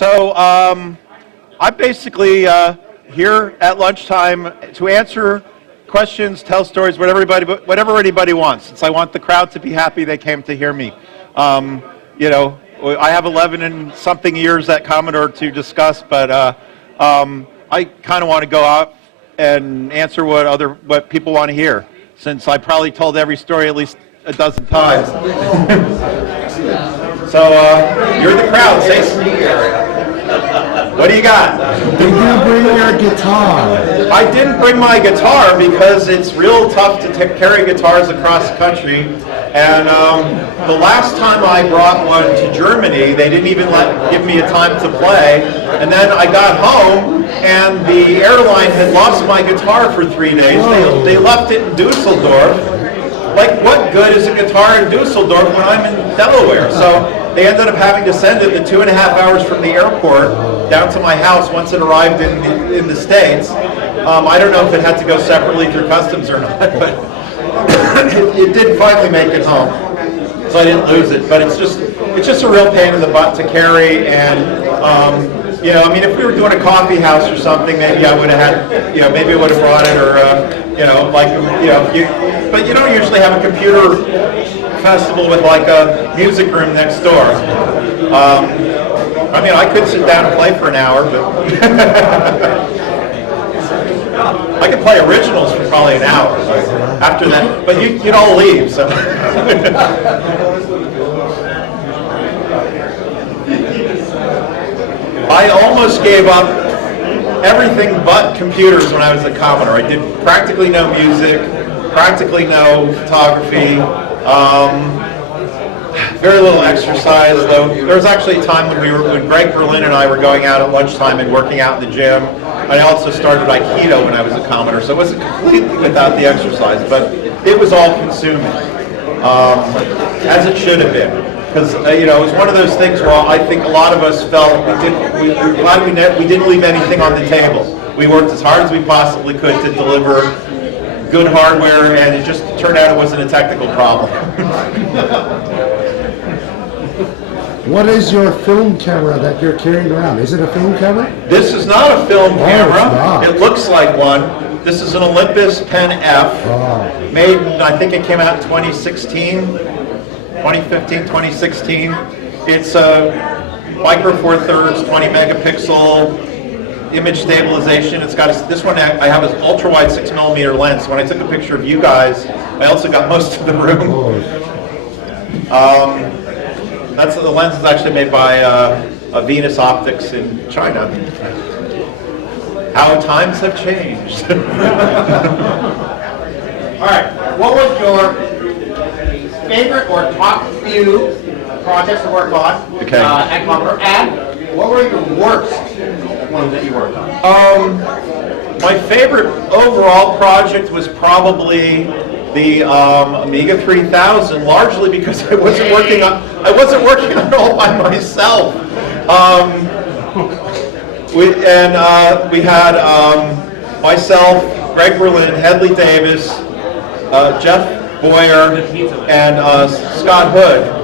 So I'm basically here at lunchtime to answer questions, tell stories, whatever anybody wants. Since I want the crowd to be happy, they came to hear me. You know, I have 11 and something years at Commodore to discuss, but I kind of want to go out and answer what people want to hear, since I probably told every story at least a dozen times. So you're the crowd. Say what do you got? Did you bring your guitar? I didn't bring my guitar because it's real tough to carry guitars across the country. And the last time I brought one to Germany, they didn't even give me a time to play. And then I got home, and the airline had lost my guitar for 3 days. They left it in Dusseldorf. Like, what good is a guitar in Dusseldorf when I'm in Delaware? So they ended up having to send it the 2.5 hours from the airport down to my house once it arrived in the States. I don't know if it had to go separately through customs or not, but it did finally make it home. So I didn't lose it, but it's just a real pain in the butt to carry. And you know, I mean, if we were doing a coffee house or something, maybe I would have had, you know, maybe I would have brought it, or you know, like, you know, but you don't usually have a computer festival with like a music room next door. I mean, I could sit down and play for an hour, but I could play originals for probably an hour after that, but you'd all leave, so. I almost gave up everything but computers when I was at Commodore. I did practically no music, practically no photography, very little exercise, though. There was actually a time when Greg Berlin and I were going out at lunchtime and working out in the gym. I also started Aikido when I was at Commodore, so it wasn't completely without the exercise, but it was all consuming, as it should have been. Because you know, it was one of those things where I think a lot of us felt we were glad we didn't leave anything on the table. We worked as hard as we possibly could to deliver good hardware, and it just turned out it wasn't a technical problem. What is your film camera that you're carrying around? Is it a film camera? This is not a film camera. It's not. It looks like one. This is an Olympus Pen F, made, I think it came out in 2016, 2015, 2016. It's a micro four thirds, 20 megapixel image stabilization. It's got this one. I have an ultra wide 6mm lens. When I took a picture of you guys, I also got most of the room. The lens is actually made by Venus Optics in China. How times have changed. All right, what was your favorite or top few projects to work on at Commodore, and what were your worst ones that you worked on? My favorite overall project was probably the Amiga 3000, largely because I wasn't working on it all by myself. We had myself, Greg Berlin, Hedley Davis, Jeff Boyer, and Scott Hood.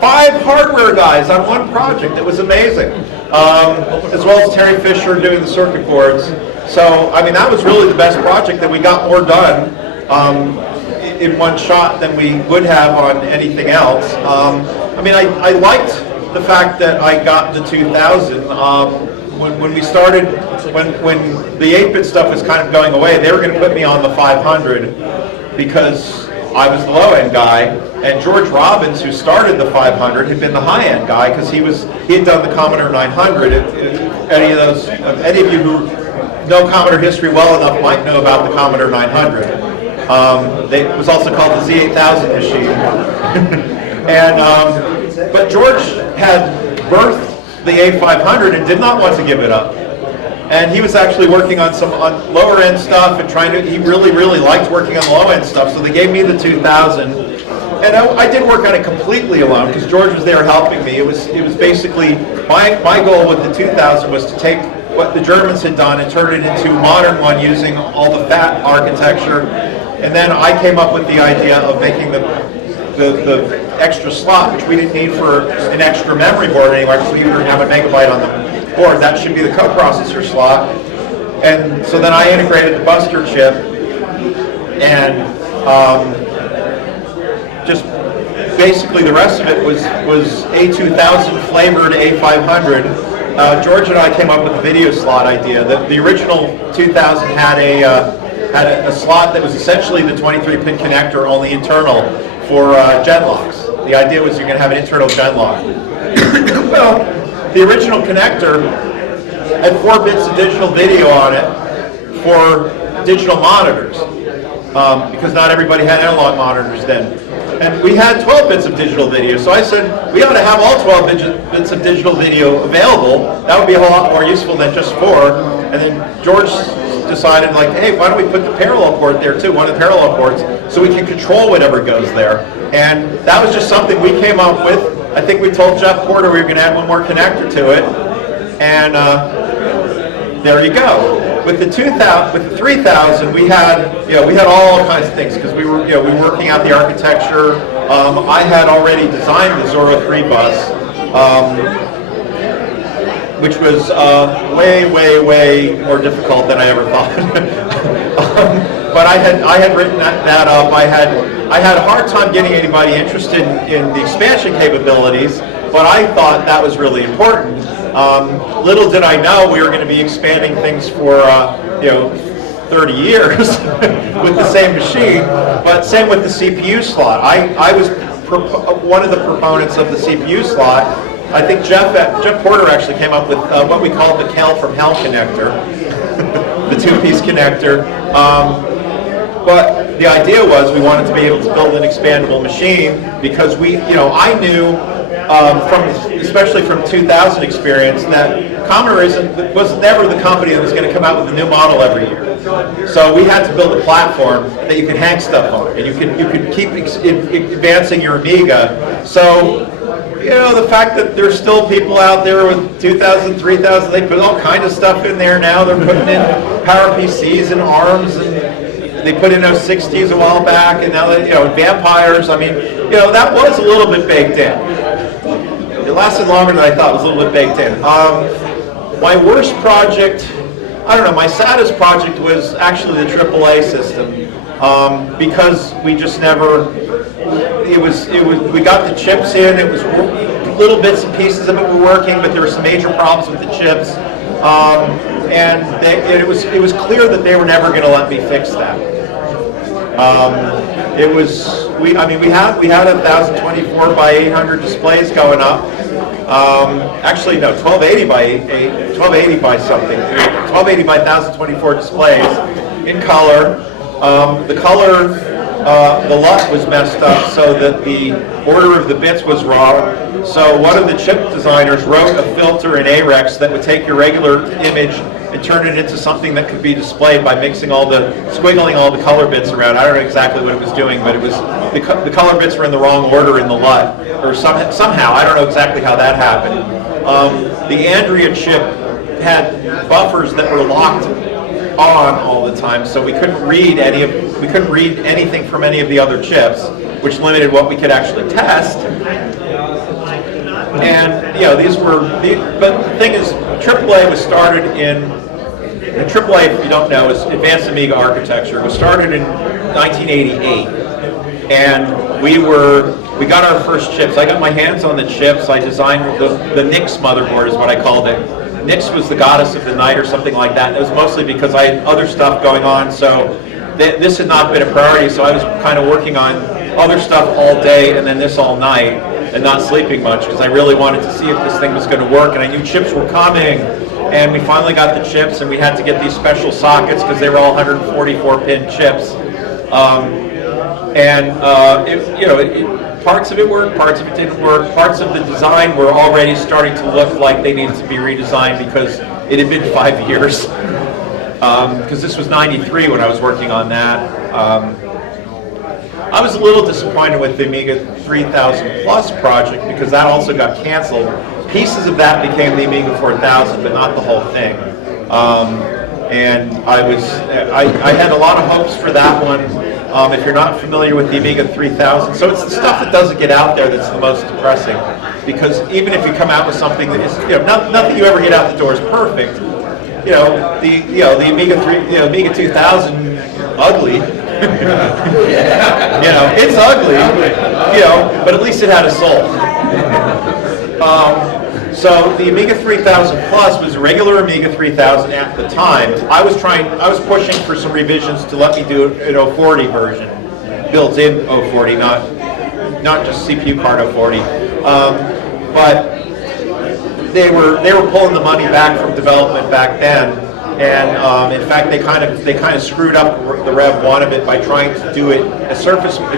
5 hardware guys on one project. It was amazing. As well as Terry Fisher doing the circuit boards. So, I mean, that was really the best project, that we got more done in one shot than we would have on anything else. I mean, I liked the fact that I got the 2000. When we started, when the 8-bit stuff was kind of going away, they were going to put me on the 500 because I was the low-end guy, and George Robbins, who started the 500, had been the high-end guy because he had done the Commodore 900. Any of you who know Commodore history well enough might know about the Commodore 900. It was also called the Z8000 machine. But George had birthed the A500 and did not want to give it up. And he was actually working on some lower end stuff and he really, really liked working on the low end stuff, so they gave me the 2000. And I did work on it completely alone because George was there helping me. It was basically, my goal with the 2000 was to take what the Germans had done and turn it into a modern one using all the FAT architecture. And then I came up with the idea of making the extra slot, which we didn't need for an extra memory board anyway, because we didn't have a megabyte board. That should be the coprocessor slot. And so then I integrated the Buster chip, and just basically the rest of it was A2000 flavored A500. George and I came up with the video slot idea. The original 2000 had a slot that was essentially the 23-pin connector, only internal, for gen locks. The idea was you're going to have an internal gen lock. Well, the original connector had 4 bits of digital video on it for digital monitors, because not everybody had analog monitors then. And we had 12 bits of digital video, so I said, we ought to have all 12 bits of digital video available. That would be a whole lot more useful than just 4. And then George decided, like, hey, why don't we put the parallel port there too, one of the parallel ports, so we can control whatever goes there. And that was just something we came up with. I think we told Jeff Porter we were going to add one more connector to it, and there you go. With the 3000, we had all kinds of things, because we were working out the architecture. I had already designed the Zorro 3 bus, which was way more difficult than I ever thought. But I had written that up. I had a hard time getting anybody interested in the expansion capabilities, but I thought that was really important. Little did I know we were going to be expanding things for 30 years with the same machine. But same with the CPU slot. I was one of the proponents of the CPU slot. I think Jeff Porter actually came up with what we called the Kel from Hell connector, the 2-piece connector. But the idea was we wanted to be able to build an expandable machine, because I knew, especially from 2000 experience, that Commodore was never the company that was going to come out with a new model every year. So we had to build a platform that you could hang stuff on, and you could keep advancing your Amiga. So the fact that there's still people out there with 2000, 3000, they put all kinds of stuff in there now. They're putting in PowerPCs and ARMs, and they put in those 60s a while back, and now vampires. I mean, that was a little bit baked in. It lasted longer than I thought. It was a little bit baked in. My worst project, I don't know, my saddest project was actually the AAA system, because we just never. We got the chips in. It was little bits and pieces of it were working, but there were some major problems with the chips, and it was clear that they were never going to let me fix that. We had 1024 by 800 displays going up. Actually, no, 1280 by something. 1280 by 1024 displays in color. The LUT was messed up so that the order of the bits was wrong. So one of the chip designers wrote a filter in AREX that would take your regular image and turn it into something that could be displayed by squiggling all the color bits around. I don't know exactly what it was doing, but it was the color bits were in the wrong order in the LUT, or somehow. I don't know exactly how that happened. The Andrea chip had buffers that were locked on all the time, so we couldn't read anything from any of the other chips, which limited what we could actually test. And but the thing is, AAA was started and AAA, if you don't know, is Advanced Amiga Architecture. It was started in 1988, and we got our first chips. I got my hands on the chips. I designed the Nix motherboard, is what I called it. Nix was the goddess of the night or something like that. It was mostly because I had other stuff going on, so this had not been a priority, so I was kind of working on other stuff all day and then this all night and not sleeping much, because I really wanted to see if this thing was going to work, and I knew chips were coming. And we finally got the chips, and we had to get these special sockets because they were all 144-pin chips. Parts of it worked, parts of it didn't work. Parts of the design were already starting to look like they needed to be redesigned because it had been 5 years. Because this was 93 when I was working on that. I was a little disappointed with the Amiga 3000 Plus project because that also got canceled. Pieces of that became the Amiga 4000, but not the whole thing. And I had a lot of hopes for that one. If you're not familiar with the Amiga 3000, so it's the stuff that doesn't get out there that's the most depressing. because even if you come out with something that is, nothing you ever get out the door is perfect. The Amiga 2000, ugly. It's ugly. But at least it had a soul. So the Amiga 3000 Plus was a regular Amiga 3000 at the time. I was pushing for some revisions to let me do an 040 version, built-in 040, not just CPU card 040. But they were pulling the money back from development back then, and in fact they kind of screwed up the Rev 1 of it by trying to do it a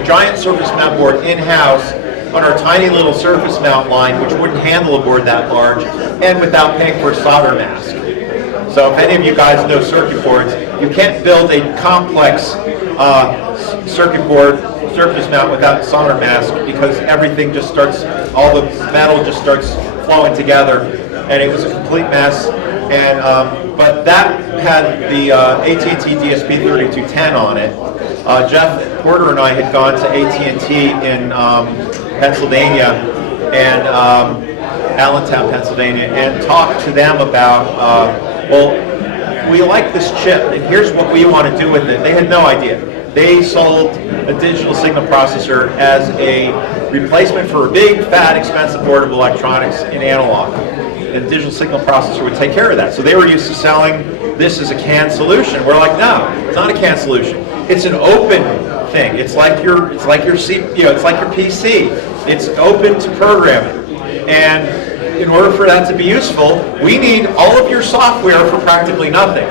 giant surface mount board in-house on our tiny little surface mount line, which wouldn't handle a board that large, and without paying for a solder mask. So if any of you guys know circuit boards, you can't build a complex circuit board surface mount without a solder mask, because everything just starts, all the metal just starts flowing together, and it was a complete mess. And but that had the AT&T DSP 3210 on it. Jeff Porter and I had gone to AT&T in Pennsylvania and Allentown, Pennsylvania, and talked to them about, well, we like this chip, and here's what we want to do with it. They had no idea. They sold a digital signal processor as a replacement for a big, fat, expensive board of electronics in analog. And the digital signal processor would take care of that. So they were used to selling this as a canned solution. We're like, no, it's not a canned solution. It's an open thing. It's like your it's like your PC. It's open to programming. And in order for that to be useful, we need all of your software for practically nothing.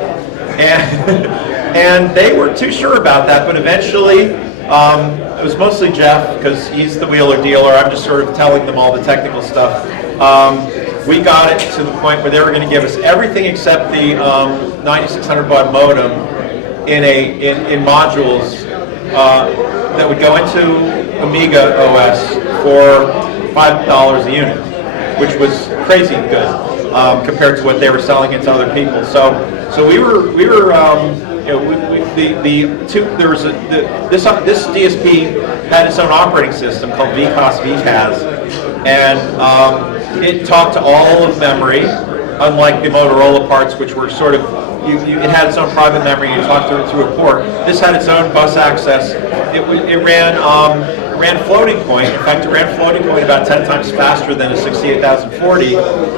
And they weren't too sure about that, but eventually, it was mostly Jeff, because he's the wheeler dealer. I'm just sort of telling them all the technical stuff. We got it to the point where they were going to give us everything except the 9600 baud modem in modules that would go into Amiga OS for $5 a unit, which was crazy good compared to what they were selling it to other people. So we were this DSP had its own operating system called VCOS VCAS, and it talked to all of memory, unlike the Motorola parts, which were sort of, it had its own private memory, you talked to it through a port. This had its own bus access. It ran floating point. In fact, it ran floating point about 10 times faster than a 68040,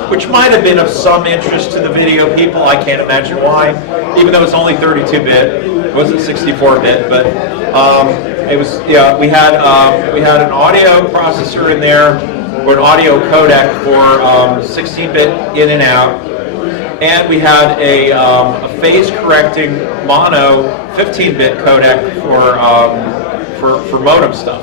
which might have been of some interest to the video people. I can't imagine why, even though it's only 32-bit. It wasn't 64-bit, but it was. Yeah, we had an audio processor in there, or an audio codec for 16-bit in and out, and we had a phase correcting mono 15-bit codec for modem stuff.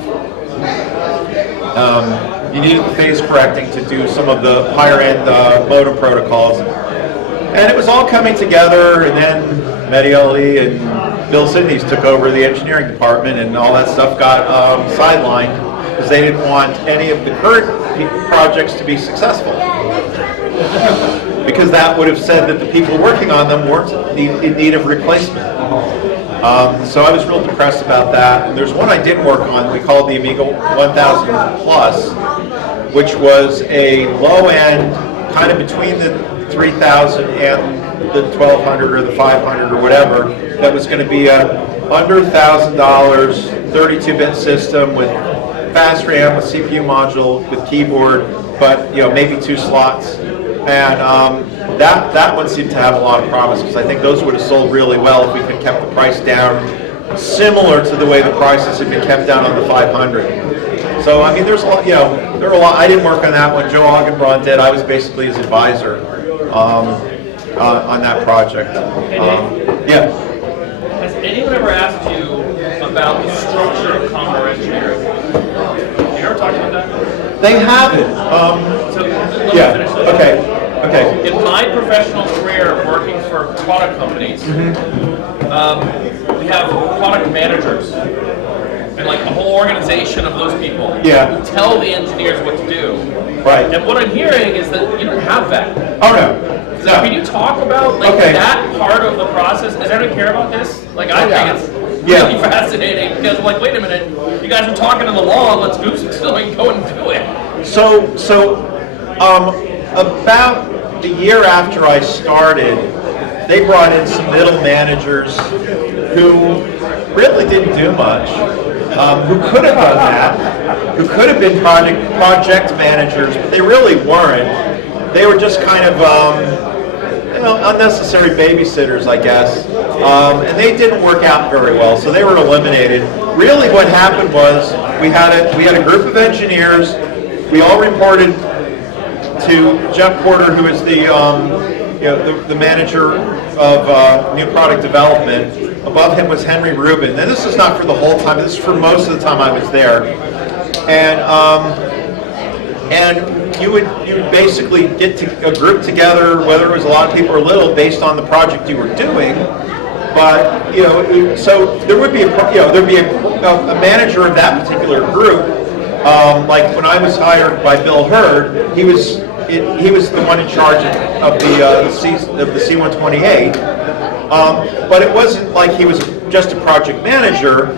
You needed the phase correcting to do some of the higher end modem protocols, and it was all coming together. And then Medioli and Bill Sidneys took over the engineering department, and all that stuff got sidelined because they didn't want any of the current projects to be successful. Because that would have said that the people working on them weren't in need of replacement. So I was real depressed about that. And there's one I did work on, we called the Amiga 1000 Plus, which was a low-end, kind of between the 3000 and the 1200 or the 500 or whatever, that was going to be a under $1,000, 32-bit system with fast RAM, with CPU module, with keyboard, but maybe 2 slots. And that one seemed to have a lot of promise, because I think those would have sold really well if we could have kept the price down, similar to the way the prices had been kept down on the 500. So I mean, there's a lot, there are a lot. I didn't work on that one. Joe Augenbraun did. I was basically his advisor on that project. Yeah. Has anyone ever asked you about the structure of Commodore engineering? You ever talked about that? They haven't. So let me Yeah. finish this. Okay. Okay. In my professional career working for product companies, we have product managers and like a whole organization of those people Yeah. who tell the engineers what to do. Right. And what I'm hearing is that you don't have that. Oh no. So can you talk about like Okay. that part of the process? Does anyone care about this? Like I think it's Yeah. really fascinating because I'm like, wait a minute, you guys are talking to the law. Let's do some still and go and do it. So about a year after I started, they brought in some middle managers who really didn't do much, who could have done that, who could have been project managers, but they really weren't. They were just kind of unnecessary babysitters, I guess, and they didn't work out very well, so they were eliminated. Really, what happened was we had a group of engineers. We all reported to Jeff Porter, who is the manager of new product development. Above him was Henry Rubin. And this is not for the whole time. This is for most of the time I was there. And you would basically get a group together, whether it was a lot of people or little, based on the project you were doing. But so there would be there'd be a manager of that particular group. Like when I was hired by Bill Hurd, he was the one in charge of the C-128. But it wasn't like he was just a project manager.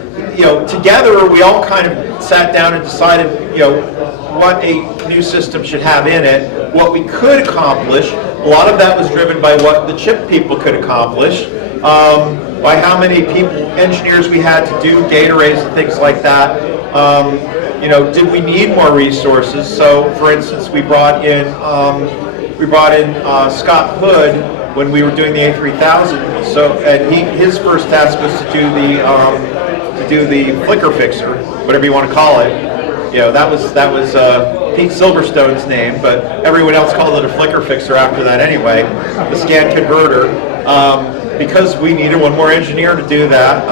Together we all kind of sat down and decided, what a new system should have in it, what we could accomplish. A lot of that was driven by what the chip people could accomplish, by how many engineers we had to do gate arrays and things like that. Did we need more resources? So, for instance, we brought in Scott Hood when we were doing the A3000. So, and his first task was to do the flicker fixer, whatever you want to call it. That was Pete Silverstone's name, but everyone else called it a flicker fixer after that anyway. The scan converter. Because we needed one more engineer to do that.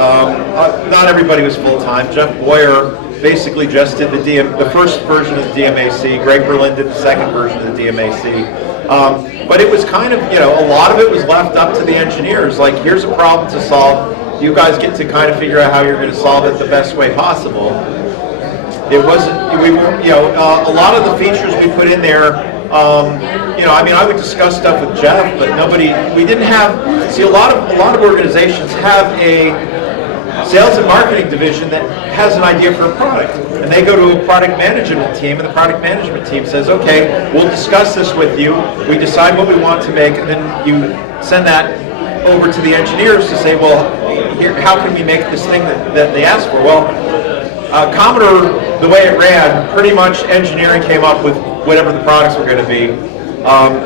Not everybody was full time. Jeff Boyer basically just did the first version of the DMAC. Greg Berlin did the second version of the DMAC. But it was kind of, a lot of it was left up to the engineers. Like, here's a problem to solve. You guys get to kind of figure out how you're going to solve it the best way possible. It wasn't, a lot of the features we put in there, I would discuss stuff with Jeff, but we didn't have, see, a lot of organizations have a sales and marketing division that has an idea for a product. And they go to a product management team, and the product management team says, okay, we'll discuss this with you. We decide what we want to make, and then you send that over to the engineers to say, well, here, how can we make this thing that they asked for? Well, Commodore, the way it ran, pretty much engineering came up with whatever the products were going to be,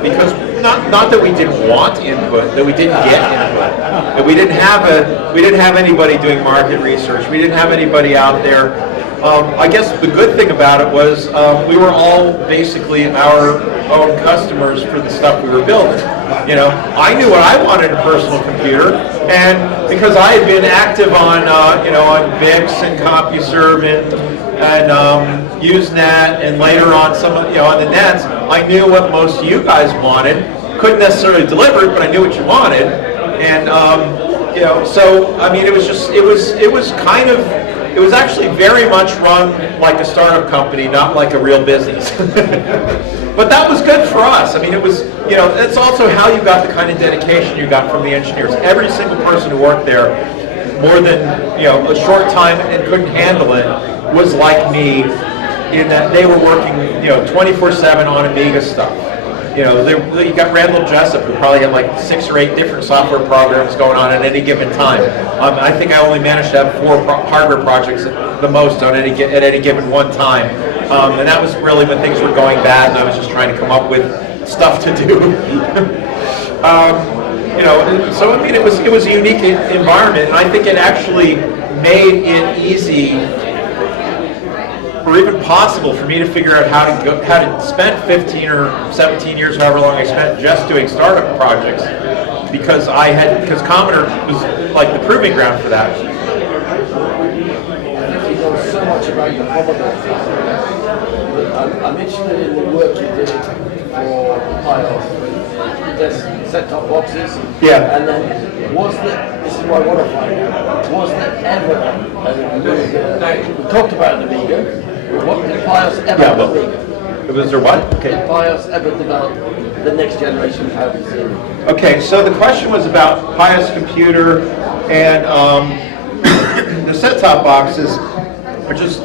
because not that we didn't want input, that we didn't get input, that we didn't have anybody doing market research, we didn't have anybody out there. I guess the good thing about it was we were all basically our own customers for the stuff we were building. I knew what I wanted in a personal computer, and because I had been active on on VIX and CompuServe and Usenet, and later on some on the nets, I knew what most of you guys wanted. Couldn't necessarily deliver it, but I knew what you wanted, and so I mean, it was actually very much run like a startup company, not like a real business. But that was good for us. I mean, it was, it's also how you got the kind of dedication you got from the engineers. Every single person who worked there, more than, a short time and couldn't handle it, was like me, in that they were working, 24/7 on Amiga stuff. You got Randall Jessup, who probably had like 6 or 8 different software programs going on at any given time. I think I only managed to have 4 hardware projects at the most at any given one time. And that was really when things were going bad, and I was just trying to come up with stuff to do. So I mean, it was a unique environment, and I think it actually made it easy, or even possible, for me to figure out how to spend 15 or 17 years, however long I spent, just doing startup projects, because Commodore was like the proving ground for that. You know so much about your Commodore. I'm interested in the work you did for PIOS. There's set-top boxes. Yeah. And then, this is what I want to find out, was there ever an Amiga? We talked about an Amiga. What did PIOS ever have an Amiga? Was there what? Okay. Did PIOS ever develop the next generation of Amiga Zero? Okay, so the question was about PIOS computer, and the set-top boxes are just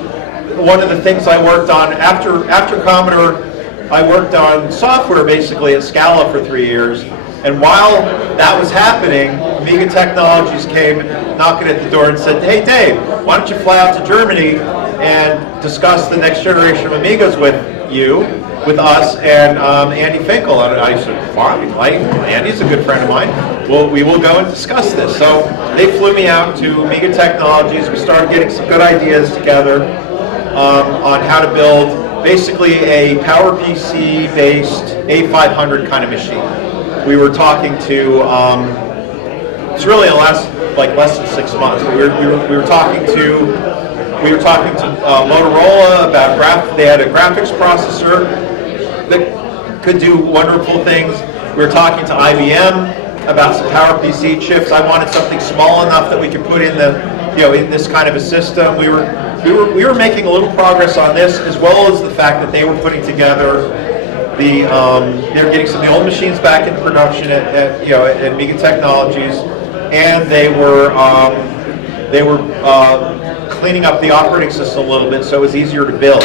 one of the things I worked on. After Commodore, I worked on software basically at Scala for 3 years. And while that was happening, Amiga Technologies came knocking at the door and said, "Hey Dave, why don't you fly out to Germany and discuss the next generation of Amigas with us and Andy Finkel." And I said, "Fine, Andy's a good friend of mine. Well, we will go and discuss this." So they flew me out to Amiga Technologies. We started getting some good ideas together on how to build basically a PowerPC based A500 kind of machine. We were talking to, it's really less than 6 months, but we were talking to Motorola about they had a graphics processor that could do wonderful things. We were talking to IBM about some PowerPC chips. I wanted something small enough that we could put in in this kind of a system. We were making a little progress on this, as well as the fact that they were putting together they were getting some of the old machines back in production at Amiga Technologies, and they were cleaning up the operating system a little bit so it was easier to build.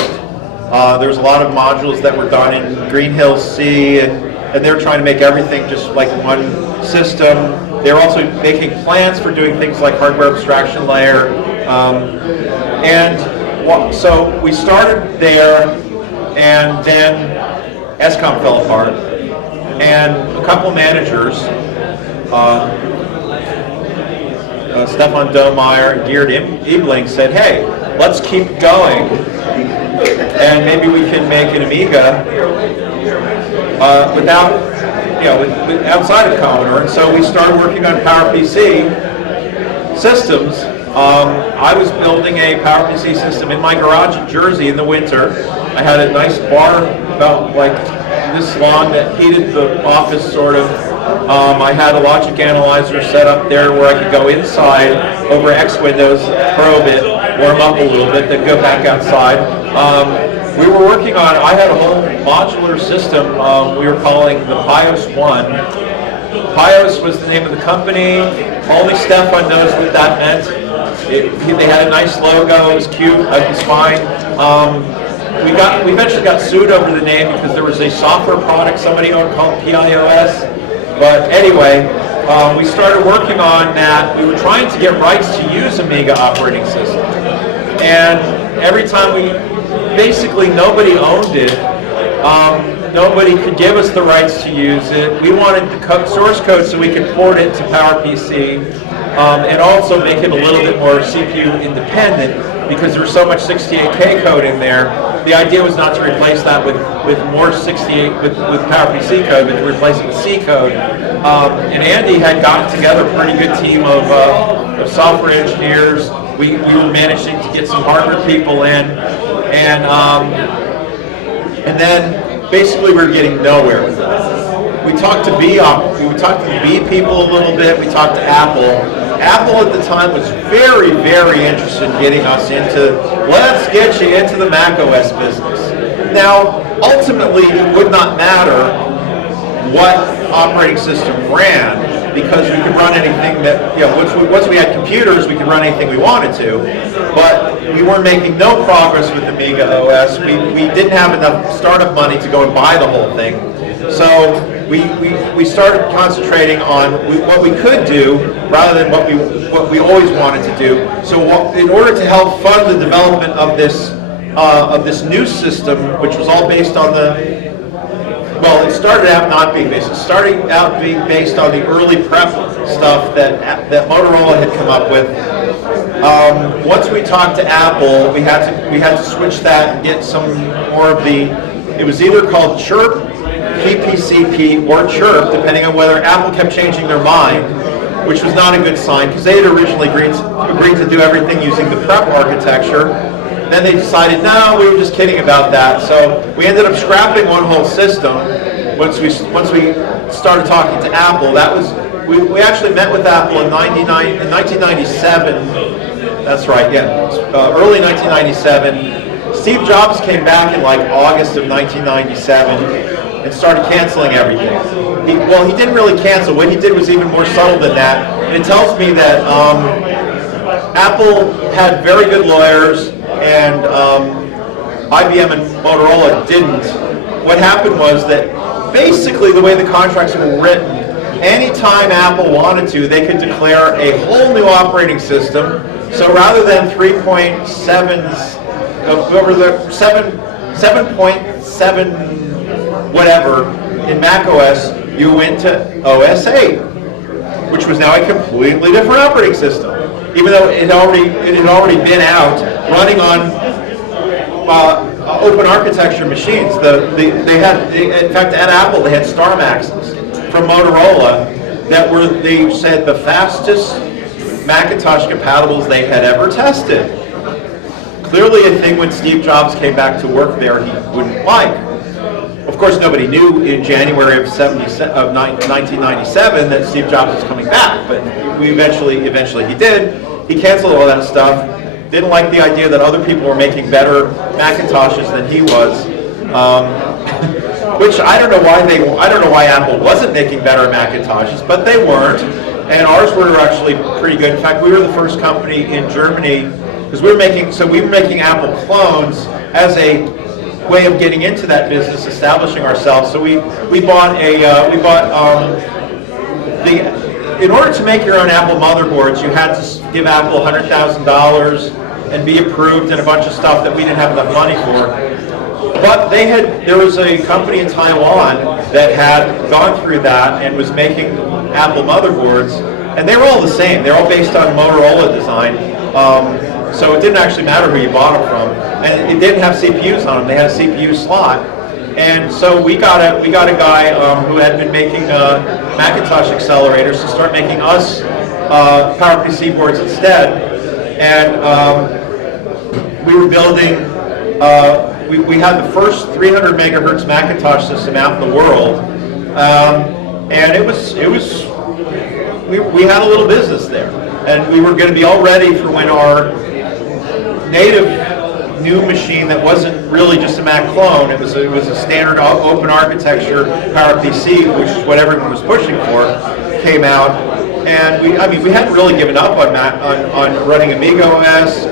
There was a lot of modules that were done in Green Hills C, and they were trying to make everything just like one system. They were also making plans for doing things like hardware abstraction layer, so we started there, and then ESCOM fell apart, and a couple managers, Stefan Domeyer and Geert Ebling, said, "Hey, let's keep going, and maybe we can make an Amiga outside of Commodore." And so we started working on PowerPC systems. I was building a PowerPC system in my garage in Jersey in the winter. I had a nice bar about like this long that heated the office sort of. I had a logic analyzer set up there where I could go inside over X windows, probe it, warm up a little bit, then go back outside. We were working on, I had a whole modular system we were calling the Pios 1. Pios was the name of the company. Only Stefan knows what that meant. They had a nice logo, it was cute, it was fine. We eventually got sued over the name because there was a software product somebody owned called PIOS. But anyway, we started working on that. We were trying to get rights to use Amiga operating system. And every time basically nobody owned it. Nobody could give us the rights to use it. We wanted the source code so we could port it to PowerPC and also make it a little bit more CPU independent because there was so much 68K code in there. The idea was not to replace that with more 68 with PowerPC code, but to replace it with C code. And Andy had gotten together a pretty good team of software engineers. We were managing to get some hardware people in, and then basically we were getting nowhere with it. We talked to the B people a little bit. We talked to Apple. Apple at the time was very, very interested in getting us into, let's get you into the Mac OS business. Now, ultimately, it would not matter what operating system ran because we could run anything that, once we had computers, we could run anything we wanted to. But we were making no progress with Amiga OS. We didn't have enough startup money to go and buy the whole thing. So we started concentrating on what we could do rather than what we always wanted to do. So in order to help fund the development of this new system, which was all based on it started out not being based. It started out being based on the early prep stuff that Motorola had come up with. Once we talked to Apple, we had to switch that and get some more of the. It was either called Chirp, PPCP, or Chirp, depending on whether Apple kept changing their mind, which was not a good sign because they had originally agreed to do everything using the prep architecture. Then they decided, no, we were just kidding about that. So we ended up scrapping one whole system. Once we started talking to Apple, we actually met with Apple in 1997. That's right, yeah, early 1997. Steve Jobs came back in like August of 1997 and started canceling everything. He didn't really cancel. What he did was even more subtle than that. And it tells me that Apple had very good lawyers, and IBM and Motorola didn't. What happened was that basically the way the contracts were written, anytime Apple wanted to, they could declare a whole new operating system. So rather than 7.7 whatever in Mac OS, you went to OS 8, which was now a completely different operating system. Even though it had already been out, running on open architecture machines. They had, in fact, at Apple, they had Star Maxes from Motorola that were, they said, the fastest Macintosh compatibles they had ever tested. Clearly a thing when Steve Jobs came back to work there he wouldn't like. Of course, nobody knew in January of 1997 that Steve Jobs was coming back, but eventually he did. He canceled all that stuff. Didn't like the idea that other people were making better Macintoshes than he was, which I don't know why Apple wasn't making better Macintoshes, but they weren't, and ours were actually pretty good. In fact, we were the first company in Germany because we were making Apple clones as a way of getting into that business, establishing ourselves. So we bought in order to make your own Apple motherboards, you had to give Apple $100,000 and be approved and a bunch of stuff that we didn't have enough money for. But there was a company in Taiwan that had gone through that and was making Apple motherboards, and they were all the same. They're all based on Motorola design. So it didn't actually matter who you bought them from, and it didn't have CPUs on them. They had a CPU slot, and so we got a guy who had been making Macintosh accelerators to start making us PowerPC boards instead. And we were building. We had the first 300 megahertz Macintosh system out in the world, and we had a little business there, and we were going to be all ready for when our native new machine that wasn't really just a Mac clone, it was a standard open architecture PowerPC, which is what everyone was pushing for, came out. And we hadn't really given up on running Amiga OS.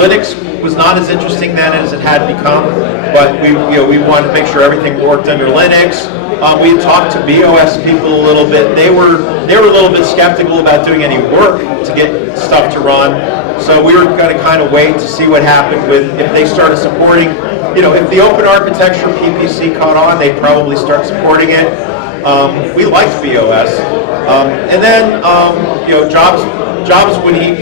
Linux was not as interesting then as it had become, but we wanted to make sure everything worked under Linux. We had talked to BOS people a little bit. They were a little bit skeptical about doing any work to get stuff to run. So we were going to kind of wait to see what happened if they started supporting, if the open architecture PPC caught on, they'd probably start supporting it. We liked BOS. And then, Jobs when he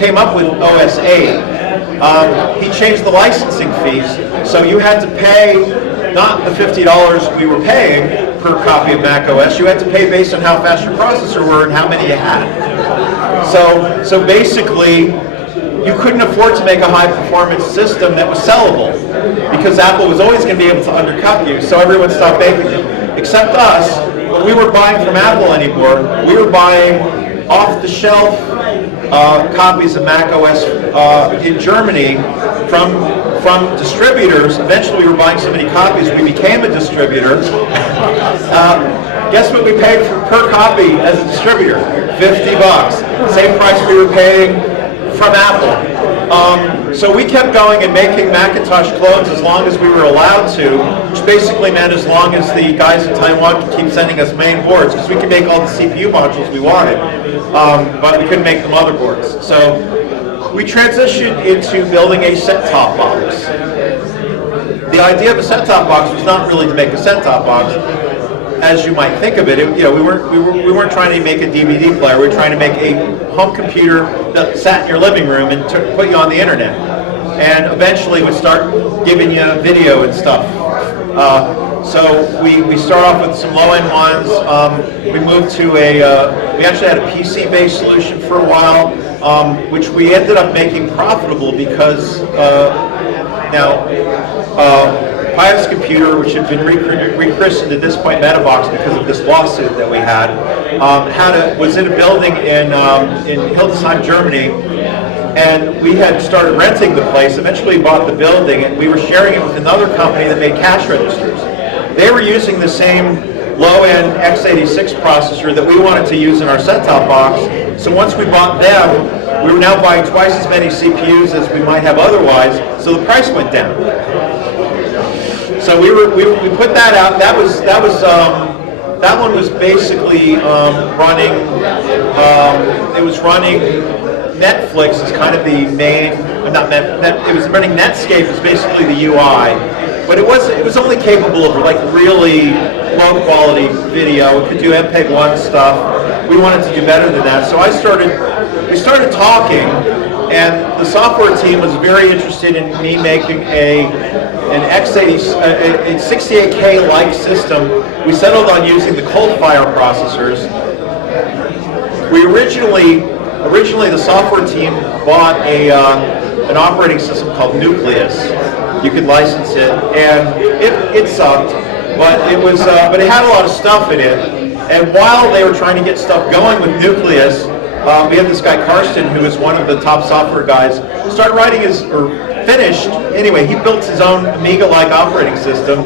came up with OS 8, he changed the licensing fees. So you had to pay not the $50 we were paying per copy of Mac OS. You had to pay based on how fast your processor were and how many you had. So basically, you couldn't afford to make a high-performance system that was sellable because Apple was always going to be able to undercut you. So everyone stopped making them, except us. But we weren't buying from Apple anymore. We were buying off-the-shelf copies of Mac OS in Germany from distributors. Eventually, we were buying so many copies, we became a distributor. Guess what we paid per copy as a distributor? $50. Same price we were paying from Apple. So we kept going and making Macintosh clones as long as we were allowed to, which basically meant as long as the guys in Taiwan could keep sending us main boards, because we could make all the CPU modules we wanted, but we couldn't make the motherboards. So we transitioned into building a set-top box. The idea of a set-top box was not really to make a set-top box, as you might think of it. We weren't trying to make a DVD player. We were trying to make a home computer that sat in your living room and put you on the internet, and eventually would start giving you video and stuff. So we start off with some low-end ones. We moved to we actually had a PC-based solution for a while, which we ended up making profitable because Pius Computer, which had been rechristened at this point MetaBox because of this lawsuit that we had, was in a building in Hildesheim, Germany, and we had started renting the place. Eventually we bought the building, and we were sharing it with another company that made cash registers. They were using the same low-end x86 processor that we wanted to use in our set-top box. So once we bought them, we were now buying twice as many CPUs as we might have otherwise, so the price went down. So we put that out. That one was basically running. It was running Netflix as kind of the main. Not Net. It was running Netscape as basically the UI, but it was only capable of like really low quality video. It could do MPEG-1 stuff. We wanted to do better than that, so we started talking, and the software team was very interested in me making an x80, a 68K-like system. We settled on using the Coldfire processors. We originally the software team bought an operating system called Nucleus. You could license it, and it sucked, but but it had a lot of stuff in it. And while they were trying to get stuff going with Nucleus, we had this guy Karsten, who is one of the top software guys, started writing finished. Anyway, he built his own Amiga-like operating system.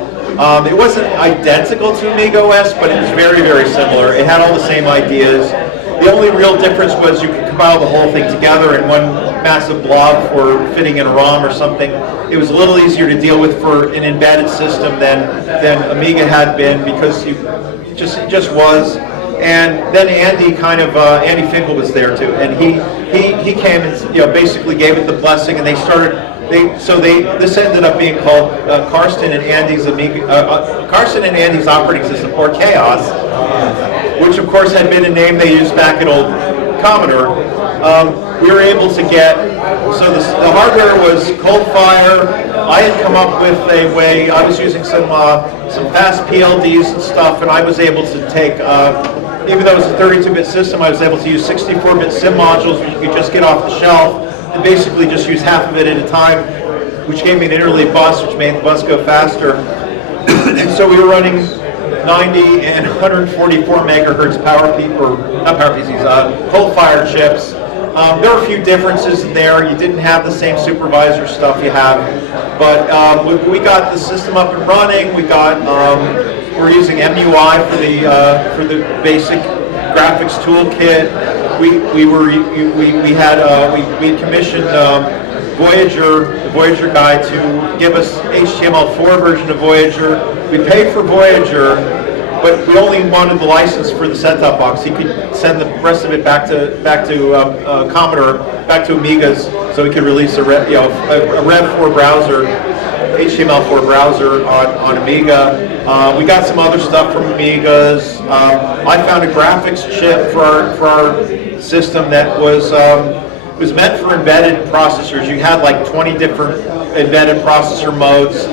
It wasn't identical to Amiga OS, but it was very, very similar. It had all the same ideas. The only real difference was you could compile the whole thing together in one massive blob for fitting in a ROM or something. It was a little easier to deal with for an embedded system than Amiga had been, because it just was. And then Andy Andy Finkel was there too, and he came and basically gave it the blessing, and this ended up being called Karsten and Andy's operating system, or Chaos, which of course had been a name they used back at old Commodore. We were able to get, so the hardware was Coldfire. I had come up with a way. I was using some fast PLDs and stuff, and I was able to take. Even though it was a 32-bit system, I was able to use 64-bit SIM modules, which you could just get off the shelf, and basically just use half of it at a time, which gave me an interleave bus, which made the bus go faster. And so we were running 90 and 144 megahertz Coldfire chips. There were a few differences in there. You didn't have the same supervisor stuff you have, but we got the system up and running. We're using MUI for the basic graphics toolkit. We commissioned Voyager, the Voyager guy, to give us HTML4 version of Voyager. We paid for Voyager, but we only wanted the license for the set-top box. He could send the rest of it back to Commodore, back to Amigas, so we could release a Rev4 browser, HTML4 browser on Amiga. We got some other stuff from Amigas. I found a graphics chip for our system that was meant for embedded processors. You had like 20 different embedded processor modes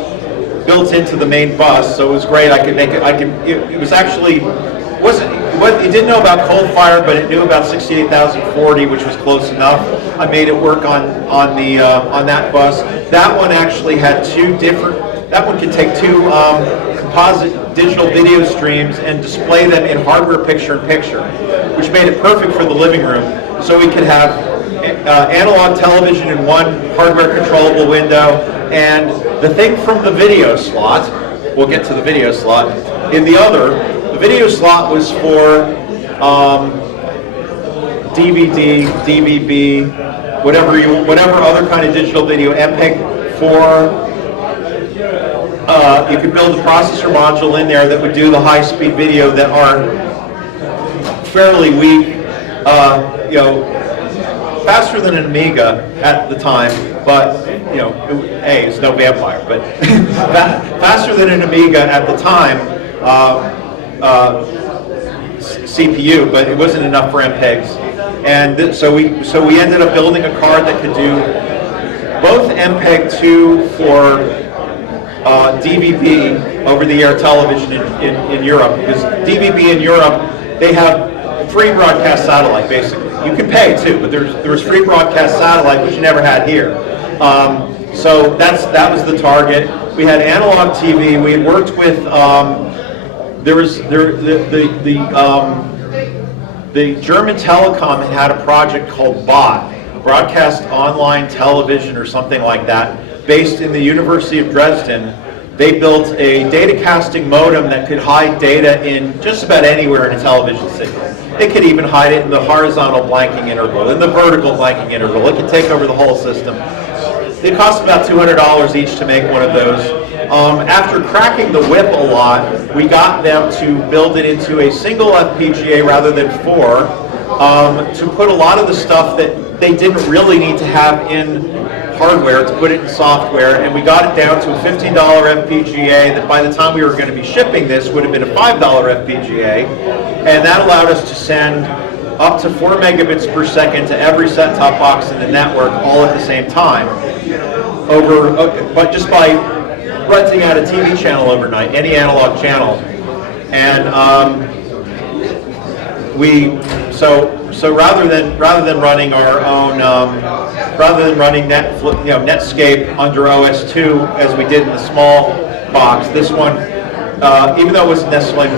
built into the main bus, so it was great. I could make it. It was actually it didn't know about Coldfire, but it knew about 68040, which was close enough. I made it work on that bus. That one actually had that one could take two composite digital video streams and display them in hardware picture-in-picture, which made it perfect for the living room. So we could have analog television in one hardware controllable window, and the thing from the video slot, we'll get to the video slot, in the other. The video slot was for DVD, DVB, whatever other kind of digital video, MPEG-4. You could build a processor module in there that would do the high-speed video that are fairly weak, faster than an Amiga at the time, but it's no vampire, but faster than an Amiga at the time. CPU, but it wasn't enough for MPEGs, and so we ended up building a card that could do both MPEG-2 for DVB over-the-air television in Europe, because DVB in Europe, they have free broadcast satellite, basically. You can pay too, but there was free broadcast satellite, which you never had here. So that was the target. We had analog TV. We had worked with the German Telecom had a project called BOT, Broadcast Online Television or something like that, based in the University of Dresden, they built a data casting modem that could hide data in just about anywhere in a television signal. It could even hide it in the horizontal blanking interval, in the vertical blanking interval. It could take over the whole system. They cost about $200 each to make one of those. After cracking the whip a lot, we got them to build it into a single FPGA rather than 4, to put a lot of the stuff that they didn't really need to have in hardware, to put it in software, and we got it down to a $15 FPGA that by the time we were going to be shipping this would have been a $5 FPGA, and that allowed us to send up to 4 megabits per second to every set-top box in the network all at the same time, but just by renting out a TV channel overnight, any analog channel. And so rather than running our own, rather than running Netscape under OS/2 as we did in the small box, this one, even though it wasn't necessarily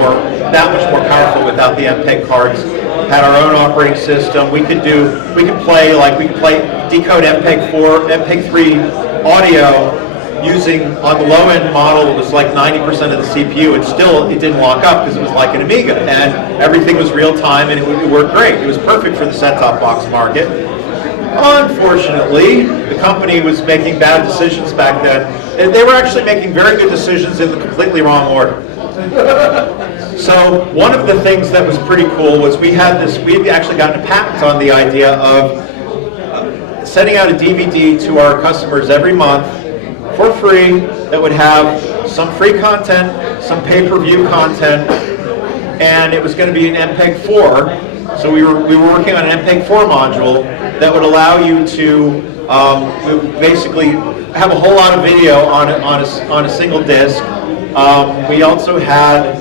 that much more powerful without the MPEG cards, had our own operating system. We could decode MPEG-4, MPEG-3 audio using, on the low-end model, it was like 90% of the CPU, and still it didn't lock up because it was like an Amiga, and everything was real-time, and it worked great. It was perfect for the set-top box market. Unfortunately, the company was making bad decisions back then, and they were actually making very good decisions in the completely wrong order. So one of the things that was pretty cool was we had actually gotten a patent on the idea of sending out a DVD to our customers every month for free that would have some free content, some pay-per-view content, and it was going to be an MPEG-4. So we were working on an MPEG-4 module that would allow you to basically have a whole lot of video on a single disc. We also had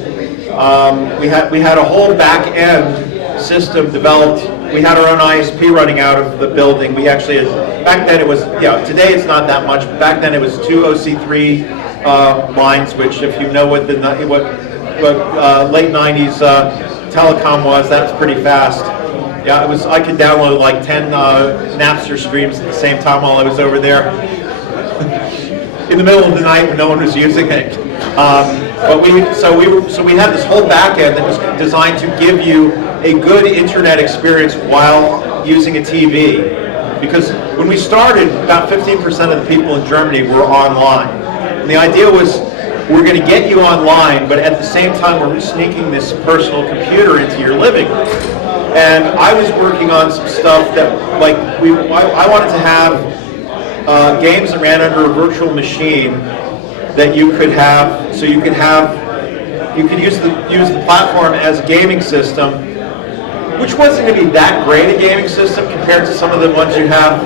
we had a whole back-end system developed. We had our own ISP running out of the building. We actually had, back then it was, today it's not that much, but back then it was 2 OC3 lines, which if you know what late 90s telecom was, that was pretty fast. Yeah, it was. I could download like 10 Napster streams at the same time while I was over there in the middle of the night when no one was using it. But we had this whole back end that was designed to give you a good internet experience while using a TV. Because when we started, about 15% of the people in Germany were online. And the idea was, we're going to get you online, but at the same time we're sneaking this personal computer into your living room. And I was working on some stuff that, I wanted to have games that ran under a virtual machine that you could have, so you could use the platform as a gaming system, which wasn't going to be that great a gaming system compared to some of the ones you have,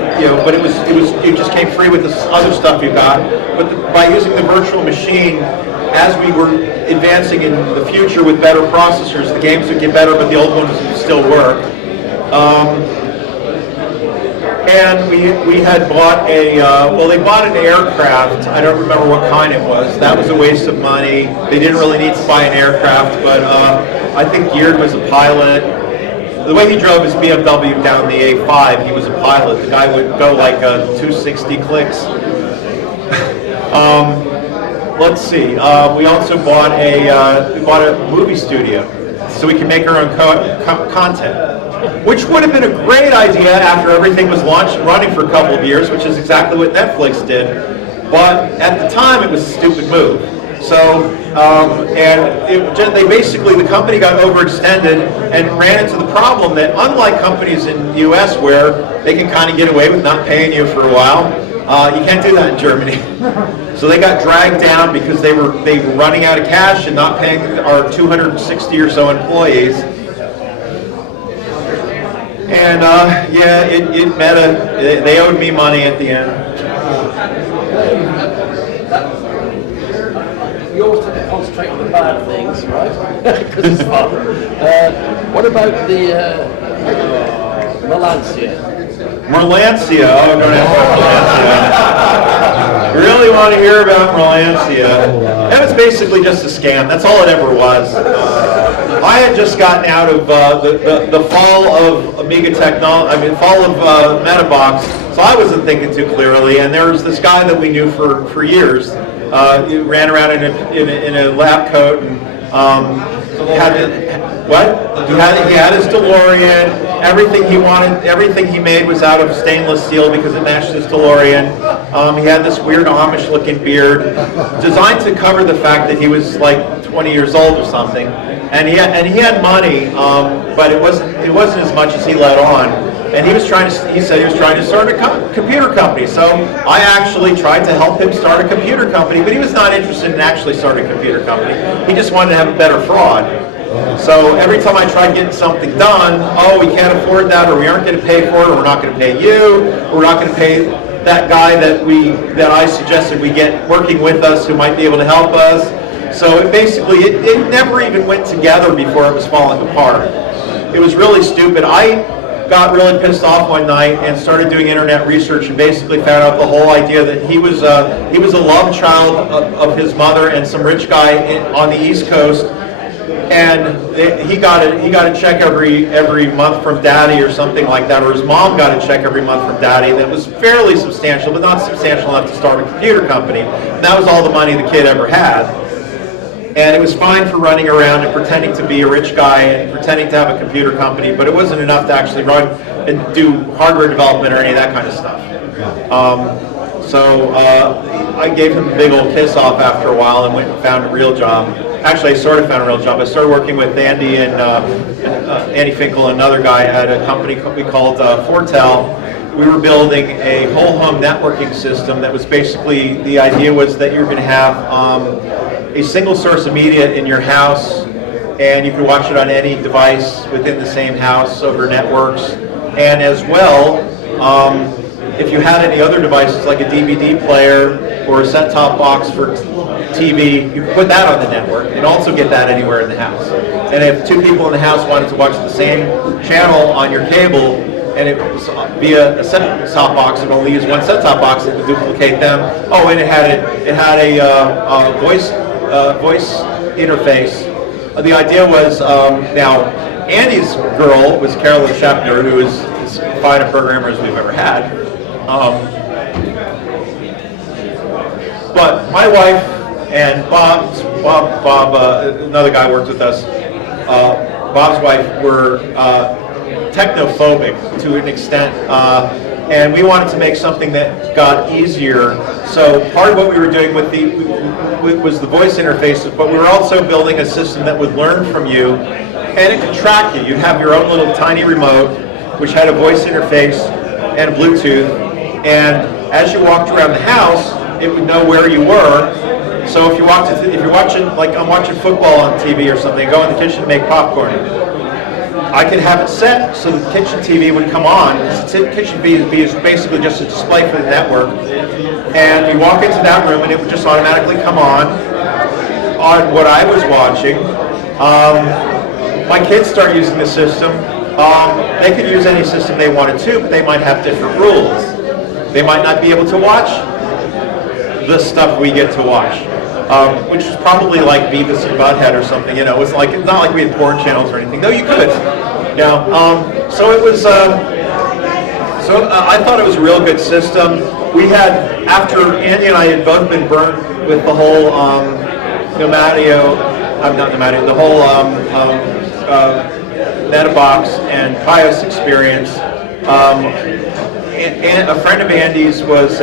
but it just came free with this other stuff you got. But by using the virtual machine, as we were advancing in the future with better processors, the games would get better, but the old ones would still work. And we had bought they bought an aircraft. I don't remember what kind it was. That was a waste of money. They didn't really need to buy an aircraft, but I think Geared was a pilot. The way he drove his BMW down the A5, he was a pilot. The guy would go like 260 clicks. Let's see. We also bought a movie studio, so we can make our own content, which would have been a great idea after everything was launched and running for a couple of years, which is exactly what Netflix did. But at the time, it was a stupid move. So, the company got overextended and ran into the problem that, unlike companies in the U.S. where they can kind of get away with not paying you for a while, you can't do that in Germany. So they got dragged down because they were running out of cash and not paying our 260 or so employees. And they owed me money at the end. You always tend to concentrate on the bad things, right? Because it's fun. What about the Merlancia? Merlancia, oh, don't ask about Merlancia. Really want to hear about Merlancia? That was basically just a scam. That's all it ever was. I had just gotten out of the fall of Amiga technology, fall of Metabox, so I wasn't thinking too clearly. And there was this guy that we knew for years He ran around in a lab coat and he had his DeLorean. Everything he wanted, everything he made was out of stainless steel because it matched his DeLorean. He had this weird Amish-looking beard, designed to cover the fact that he was like 20 years old or something. And he had money, but it wasn't as much as he let on. And he said he was trying to start a computer company. So I actually tried to help him start a computer company, but he was not interested in actually starting a computer company. He just wanted to have a better fraud. So every time I tried getting something done, oh, we can't afford that, or we aren't going to pay for it, or we're not going to pay you, or we're not going to pay that guy that I suggested we get working with us who might be able to help us. So it never even went together before it was falling apart. It was really stupid. I got really pissed off one night and started doing internet research and basically found out the whole idea that he was a love child of his mother and some rich guy on the East Coast, and he got a check every month from Daddy or something like that, or his mom got a check every month from Daddy that was fairly substantial, but not substantial enough to start a computer company. And that was all the money the kid ever had. And it was fine for running around and pretending to be a rich guy and pretending to have a computer company, but it wasn't enough to actually run and do hardware development or any of that kind of stuff. So I gave him a big old kiss off after a while and went and found a real job. Actually, I sort of found a real job. I started working with Andy and Andy Finkel, another guy, at a company we called Fortel. We were building a whole home networking system that was basically, the idea was that you're going to have a single source of media in your house, and you could watch it on any device within the same house over networks. And as well, if you had any other devices like a DVD player or a set-top box for TV, you could put that on the network and also get that anywhere in the house. And if two people in the house wanted to watch the same channel on your cable, and it was via a set-top box, it would only use one set-top box, it would duplicate them. Oh, and it had a voice interface. The idea was, now Andy's girl was Carolyn Shepner, who is as fine a programmer as we've ever had. But my wife and Bob, another guy worked with us, Bob's wife, were technophobic to an extent, and we wanted to make something that got easier. So part of what we were doing was the voice interfaces, but we were also building a system that would learn from you, and it could track you. You'd have your own little tiny remote, which had a voice interface and a Bluetooth, and as you walked around the house, it would know where you were. So if you're watching, like I'm watching football on TV or something, go in the kitchen and make popcorn. I could have it set so the kitchen TV would come on. The kitchen TV is basically just a display for the network. And you walk into that room and it would just automatically come on what I was watching. My kids start using the system. They could use any system they wanted to, but they might have different rules. They might not be able to watch the stuff we get to watch. Which is probably like Beavis and Butthead or something, you know. It's not like we had porn channels or anything. No, you could. So it was. I thought it was a real good system. We had, after Andy and I had both been burnt with the whole the whole Metabox and Pios experience. And a friend of Andy's was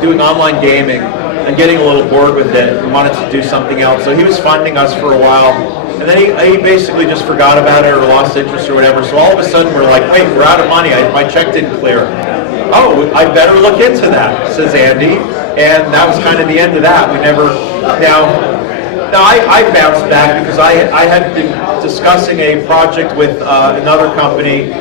doing online gaming and getting a little bored with it and wanted to do something else. So he was funding us for a while, and then he basically just forgot about it or lost interest or whatever. So all of a sudden we're like, wait, we're out of money. My check didn't clear. Oh, I better look into that, says Andy, and that was kind of the end of that. We never Now I bounced back because I had been discussing a project with another company.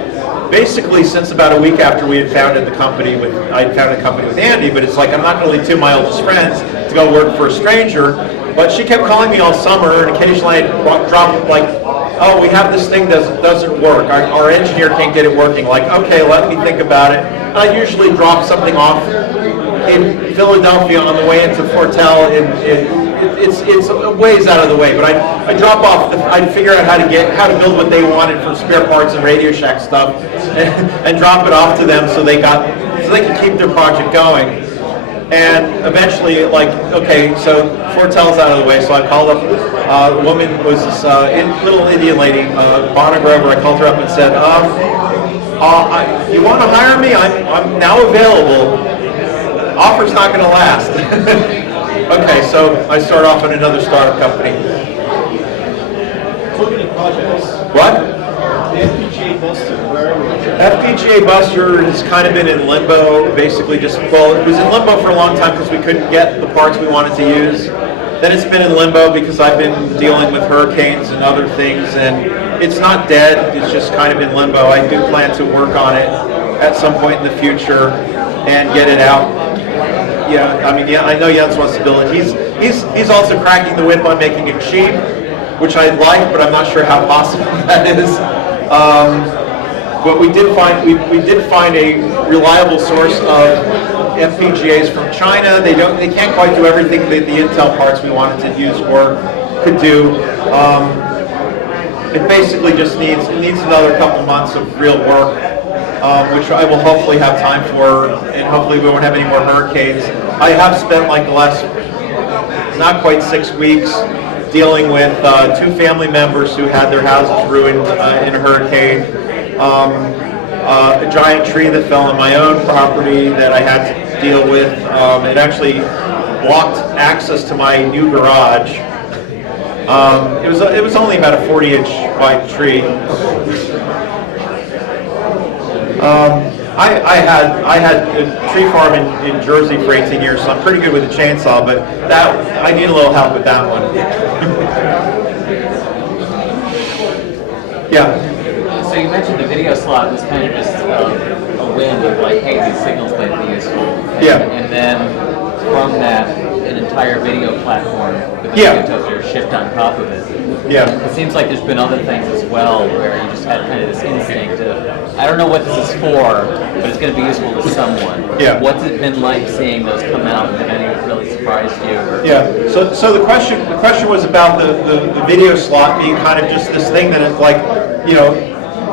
Basically, since about a week after we had founded the company I had founded a company with Andy, but it's like I'm not going to leave my oldest friends to go work for a stranger. But she kept calling me all summer, and occasionally I'd drop like, oh, we have this thing that doesn't work. Our engineer can't get it working. Like, okay, let me think about it. And I usually drop something off in Philadelphia on the way into Fortel. It's a ways out of the way, but I drop off. I'd figure out how to build what they wanted for spare parts and Radio Shack stuff, and drop it off to them so they could keep their project going. And eventually, like, okay, so Fortel's out of the way, so I called up, the woman was this little Indian lady, Bonnie Grover. I called her up and said, you want to hire me? I'm now available. Offer's not going to last. Okay, so I start off in another startup company. So many projects. What? The FPGA Buster, where are we? FPGA Buster has kind of been in limbo, basically just, well, it was in limbo for a long time because we couldn't get the parts we wanted to use. Then it's been in limbo because I've been dealing with hurricanes and other things, and it's not dead, it's just kind of in limbo. I do plan to work on it at some point in the future and get it out. Yeah, I mean, yeah, I know Jens wants to build it. He's also cracking the whip on making it cheap, which I'd like, but I'm not sure how possible that is. But we did find a reliable source of FPGAs from China. They can't quite do everything that the Intel parts we wanted to use or could do. It basically just needs another couple months of real work, which I will hopefully have time for, and hopefully we won't have any more hurricanes. I have spent like the last not quite 6 weeks dealing with 2 family members who had their houses ruined in a hurricane, a giant tree that fell on my own property that I had to deal with. It actually blocked access to my new garage. It was only about a 40-inch wide tree. I had a tree farm in Jersey for 18 years, so I'm pretty good with a chainsaw, but I need a little help with that one. Yeah. So you mentioned the video slot was kind of just a win of like, hey, these signals might be useful. Yeah. And then from that, an entire video platform with the Yeah. video toaster shift on top of it. Yeah. It seems like there's been other things as well where you just had kind of this instinct of, I don't know what this is for, but it's going to be useful to someone. Yeah. What's it been like seeing those come out, and have any really surprised you? Or, Yeah. So the question was about the video slot being kind of just this thing that it's like, you know,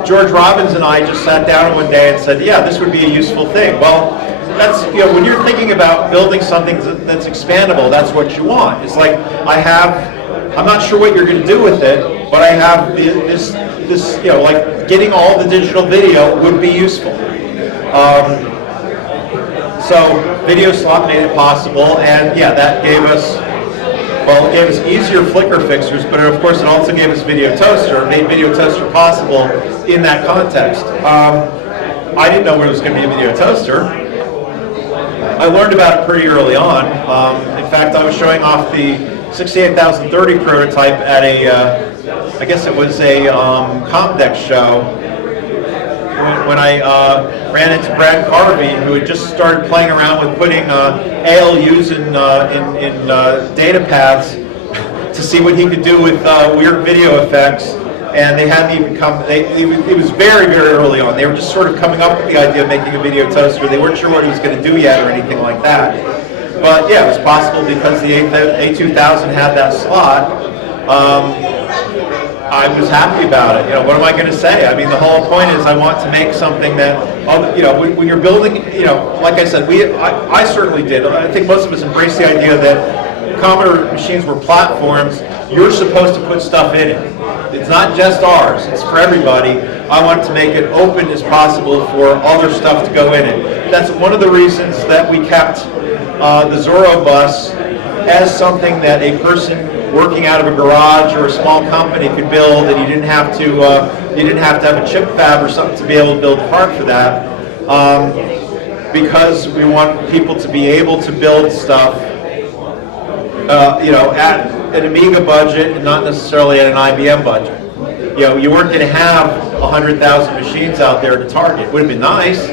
George Robbins and I just sat down one day and said, yeah, this would be a useful thing. Well, that's, you know, when you're thinking about building something that's expandable, that's what you want. It's like, I'm not sure what you're going to do with it, but I have this, you know, like getting all the digital video would be useful. So video slot made it possible, and yeah, that gave us, well, it gave us easier flicker fixers, but of course it also gave us video toaster, made video toaster possible in that context. I didn't know there was going to be a video toaster. I learned about it pretty early on. In fact, I was showing off the 68030 prototype at I guess it was a Comdex show, when I ran into Brad Carvey, who had just started playing around with putting ALUs in data paths to see what he could do with weird video effects. And they hadn't even come, it was very, very early on. They were just sort of coming up with the idea of making a video toaster. They weren't sure what he was going to do yet or anything like that. But yeah, it was possible because the A2000 had that slot. I was happy about it. You know, what am I going to say? I mean, the whole point is I want to make something that, you know, when you're building, you know, like I said, I certainly did. I think most of us embraced the idea that Commodore machines were platforms. You're supposed to put stuff in it. It's not just ours, it's for everybody. I want to make it open as possible for other stuff to go in it. That's one of the reasons that we kept the Zorro bus as something that a person working out of a garage or a small company could build, and you didn't have to have a chip fab or something to be able to build a part for that. Because we want people to be able to build stuff, you know, at an Amiga budget and not necessarily at an IBM budget. You know, you weren't going to have 100,000 machines out there to target. It would have been nice.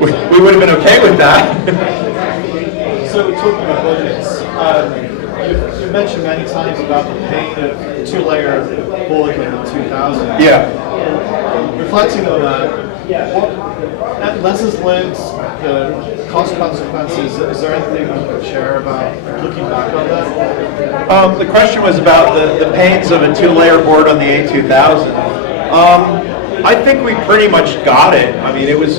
we would have been okay with that. So talking about budgets, you mentioned many times about the pain of two-layer board in the 2000. Yeah. Reflecting on that, what lessons learned, the cost consequences, is there anything you could share about looking back on that? The question was about the pains of a two-layer board on the A2000. I think we pretty much got it. I mean, it was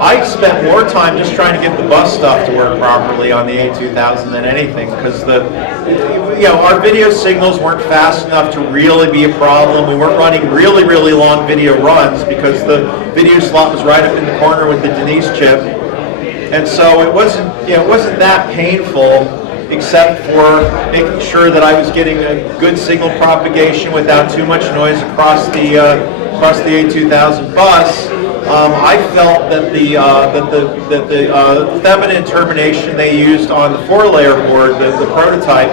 I spent more time just trying to get the bus stuff to work properly on the A2000 than anything, because our video signals weren't fast enough to really be a problem. We weren't running really, really long video runs because the video slot was right up in the corner with the Denise chip, and so it wasn't that painful, except for making sure that I was getting a good signal propagation without too much noise across the A2000 bus. I felt that the Thevenin termination they used on the 4-layer board, the prototype,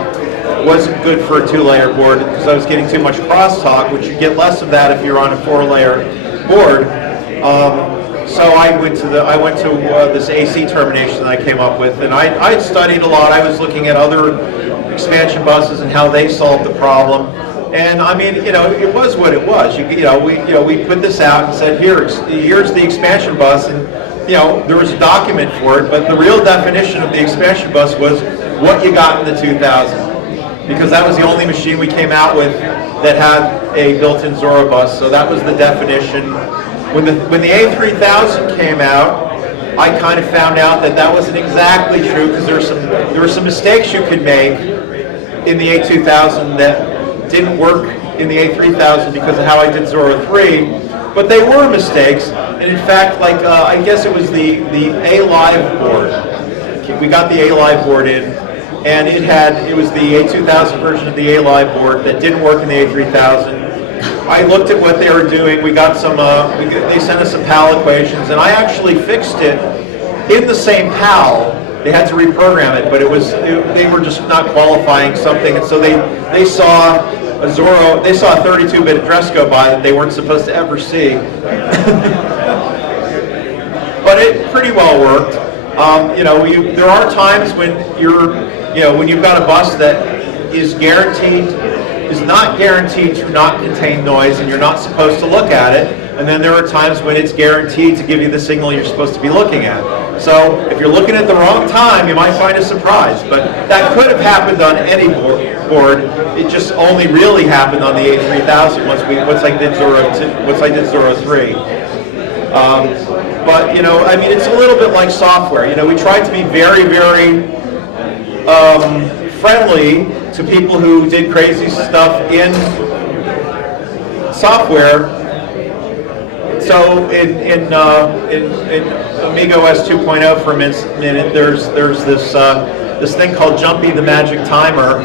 wasn't good for a 2-layer board because I was getting too much crosstalk, which you get less of that if you're on a 4-layer board. So I went to this AC termination that I came up with, and I had studied a lot. I was looking at other expansion buses and how they solved the problem. And I mean, it was what it was. We put this out and said, here's the expansion bus, and there was a document for it. But the real definition of the expansion bus was what you got in the 2000, because that was the only machine we came out with that had a built-in Zorro bus. So that was the definition. When the A3000 came out, I kind of found out that wasn't exactly true, because there were some mistakes you could make in the A2000 that didn't work in the A3000 because of how I did Zorro 3, but they were mistakes. And in fact, I guess it was the A-Live board. We got the A-Live board in, and it was the A2000 version of the A-Live board that didn't work in the A3000. I looked at what they were doing. We got they sent us some PAL equations, and I actually fixed it in the same PAL. They had to reprogram it, but they were just not qualifying something, and so they saw a Zorro, they saw a 32-bit address go by that they weren't supposed to ever see. But it pretty well worked. There are times when when you've got a bus that is not guaranteed to not contain noise, and you're not supposed to look at it. And then there are times when it's guaranteed to give you the signal you're supposed to be looking at. So if you're looking at the wrong time, you might find a surprise. But that could have happened on any board. It just only really happened on the A3000 once I did Zorro 3. But I mean, it's a little bit like software. We tried to be very, very friendly to people who did crazy stuff in software. So in Amiwest 2.0 for a minute, there's this thing called Jumpy the Magic Timer,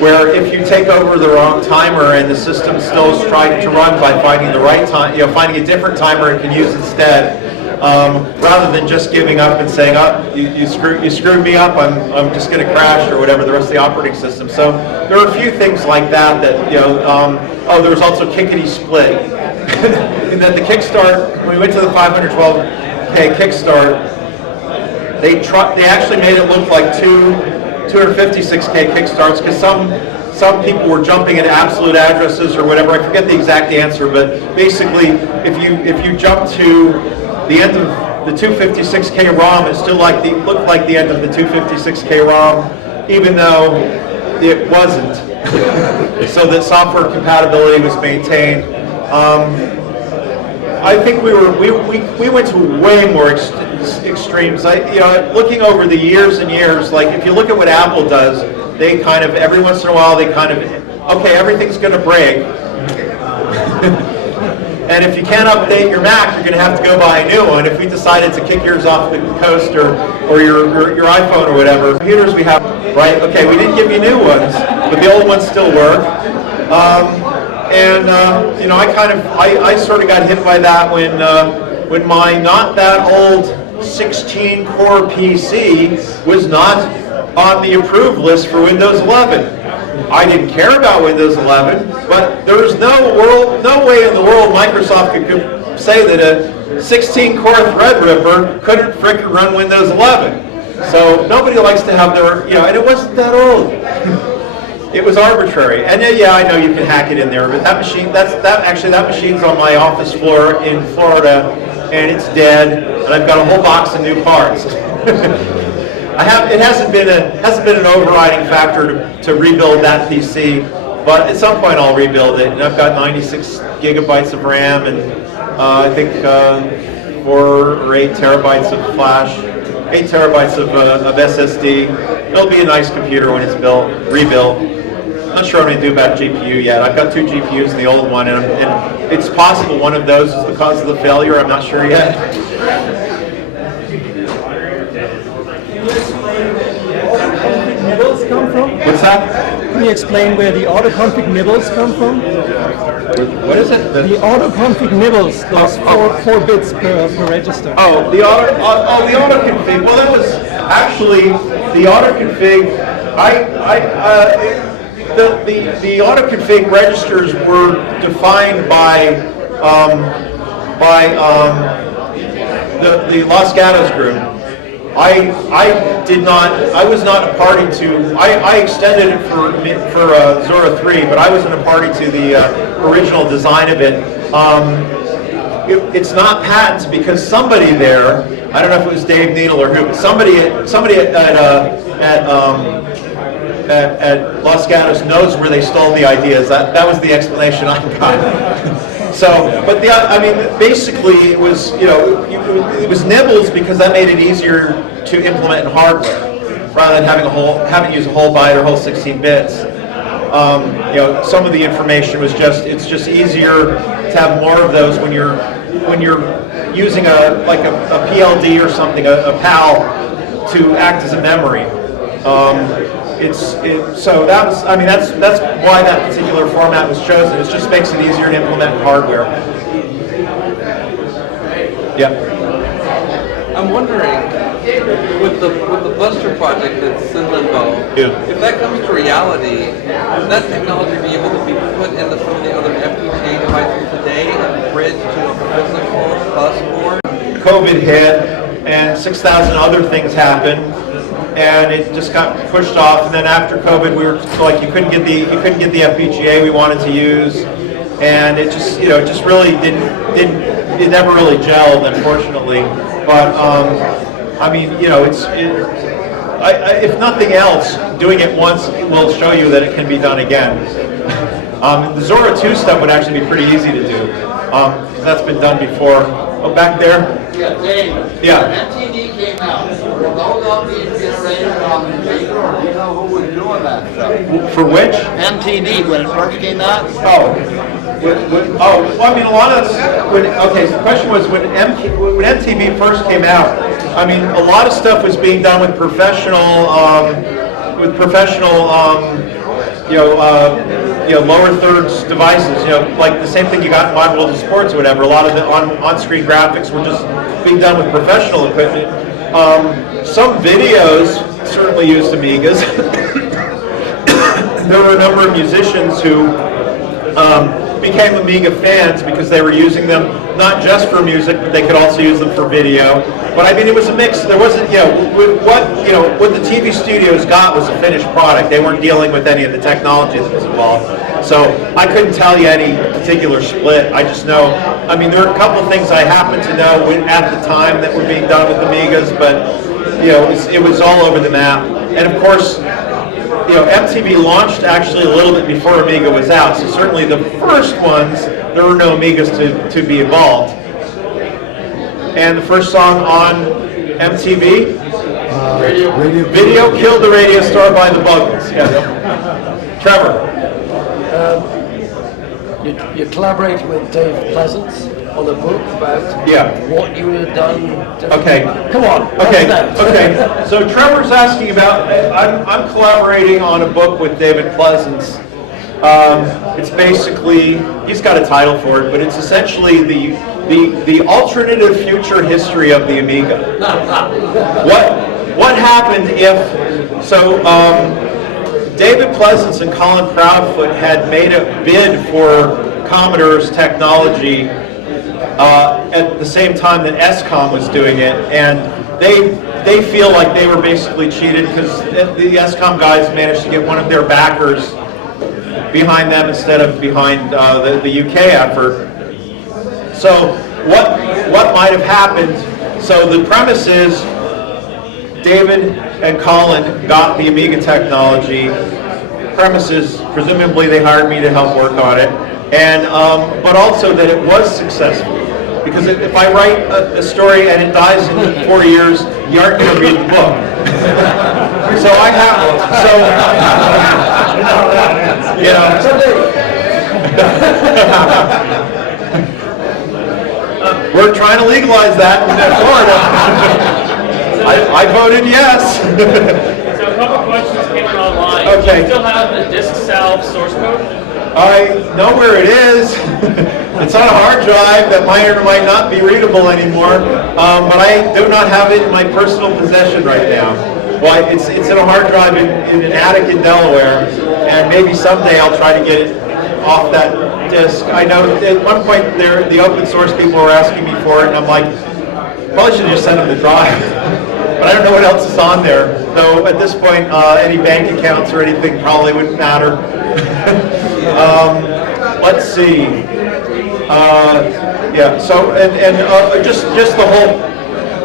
where if you take over the wrong timer and the system still is trying to run by finding the right time, finding a different timer it can use instead, rather than just giving up and saying, "Oh, you screwed me up. I'm just going to crash," or whatever the rest of the operating system. So there are a few things like that. There was also Kickity Split. And then the Kickstart, when we went to the 512K Kickstart, they actually made it look like 256K Kickstarts, because some people were jumping at absolute addresses or whatever. I forget the exact answer, but basically, if you jump to the end of the 256K ROM, it still looked like the end of the 256K ROM, even though it wasn't. So that software compatibility was maintained. I think we went to way more extremes. Looking over the years and years, like if you look at what Apple does, they kind of every once in a while okay, everything's going to break, and if you can't update your Mac, you're going to have to go buy a new one. If we decided to kick yours off the coast or your iPhone or whatever, computers we have, right? Okay, we didn't give you new ones, but the old ones still work. I sort of got hit by that when my not that old 16-core PC was not on the approved list for Windows 11. I didn't care about Windows 11, but there was no way in the world Microsoft could say that a 16-core Threadripper couldn't frickin' run Windows 11. So nobody likes to have their, and it wasn't that old. It was arbitrary, and I know you can hack it in there, but that machine's on my office floor in Florida, and it's dead, and I've got a whole box of new parts. It hasn't been an overriding factor to rebuild that PC, but at some point I'll rebuild it, and I've got 96 gigabytes of RAM, and I think or 8 terabytes of flash, 8 terabytes of SSD. It'll be a nice computer when it's rebuilt. Not sure what I'm going to do about GPU yet. I've got 2 GPUs in the old one, and it's possible one of those is the cause of the failure. I'm not sure yet. Nibbles come from? What's that? Can you explain where the autoconfig nibbles come from? What is it? The autoconfig nibbles, those 4 bits per register. Oh, the auto config. Well, that was actually the auto config. The auto config registers were defined by the Los Gatos group. I was not a party to. I extended it for Zora 3, but I wasn't a party to the original design of it. It's not patented because somebody there, I don't know if it was Dave Needle or who, but somebody at Los Gatos knows where they stole the ideas. That was the explanation I got. So, but basically it was, it was nibbles because that made it easier to implement in hardware rather than having to use a whole byte or whole 16 bits. Some of the information was it's just easier to have more of those when you're using a PLD or something, a PAL, to act as a memory. So that's why that particular format was chosen. It just makes it easier to implement in hardware. Yeah. I'm wondering, with the Buster project that's in limbo, if that comes to reality, would that technology be able to be put into some of the other FPGA devices today and bridge to a physical bus board? COVID hit, and 6,000 other things happened, and it just got pushed off. And then after COVID, we were like, you couldn't get the FPGA we wanted to use, and it just really it never really gelled, unfortunately. But if nothing else, doing it once will show you that it can be done again. The Zora 2 stuff would actually be pretty easy to do. That's been done before. Oh, back there? Yeah, Dave. Yeah. MTV came out. Were those all being generated on the Amiga, or do you know who was doing that stuff? For which? MTV, when it first came out? Oh. A lot of so the question was when MTV first came out, a lot of stuff was being done with professional lower thirds devices, like the same thing you got in Wide World of Sports or whatever. A lot of the on-screen graphics were just being done with professional equipment. Some videos certainly used Amigas. There were a number of musicians who became Amiga fans because they were using them not just for music, but they could also use them for video. But it was a mix. There wasn't, what the TV studios got was a finished product. They weren't dealing with any of the technology that was involved. So I couldn't tell you any particular split. I just know, there are a couple of things I happen to know at the time that were being done with Amigas, but it was all over the map. And of course, MTV launched actually a little bit before Amiga was out, so certainly the first ones, there were no Amigas to be evolved. And the first song on MTV? Video Killed the Radio Star by the Buggles. Yeah. Trevor. You collaborated with Dave Pleasance on a book about what you would have done. Okay. Come on. Okay. So Trevor's asking about. I'm collaborating on a book with David Pleasance. It's basically, he's got a title for it, but it's essentially the alternative future history of the Amiga. What happened if David Pleasance and Colin Proudfoot had made a bid for Commodore's technology at the same time that SCOM was doing it, and they feel like they were basically cheated because the SCOM guys managed to get one of their backers behind them instead of behind the UK effort. So what might have happened? So the premise is David and Colin got the Amiga technology. Premise is presumably they hired me to help work on it, and but also that it was successful. Because if I write a story and it dies in 4 years, you aren't going to read the book. So I have, you know. We're trying to legalize that in Florida. I voted yes. So a couple questions came in online. Okay. Do you still have the disk salve source code? I know where it is. It's on a hard drive that might or might not be readable anymore, but I do not have it in my personal possession right now. Well, it's in a hard drive in an attic in Delaware, and maybe someday I'll try to get it off that disk. I know at one point the open source people were asking me for it, and I'm like, probably should have just sent them the drive. But I don't know what else is on there. Though at this point, any bank accounts or anything probably wouldn't matter. Let's see. Yeah. So and just the whole.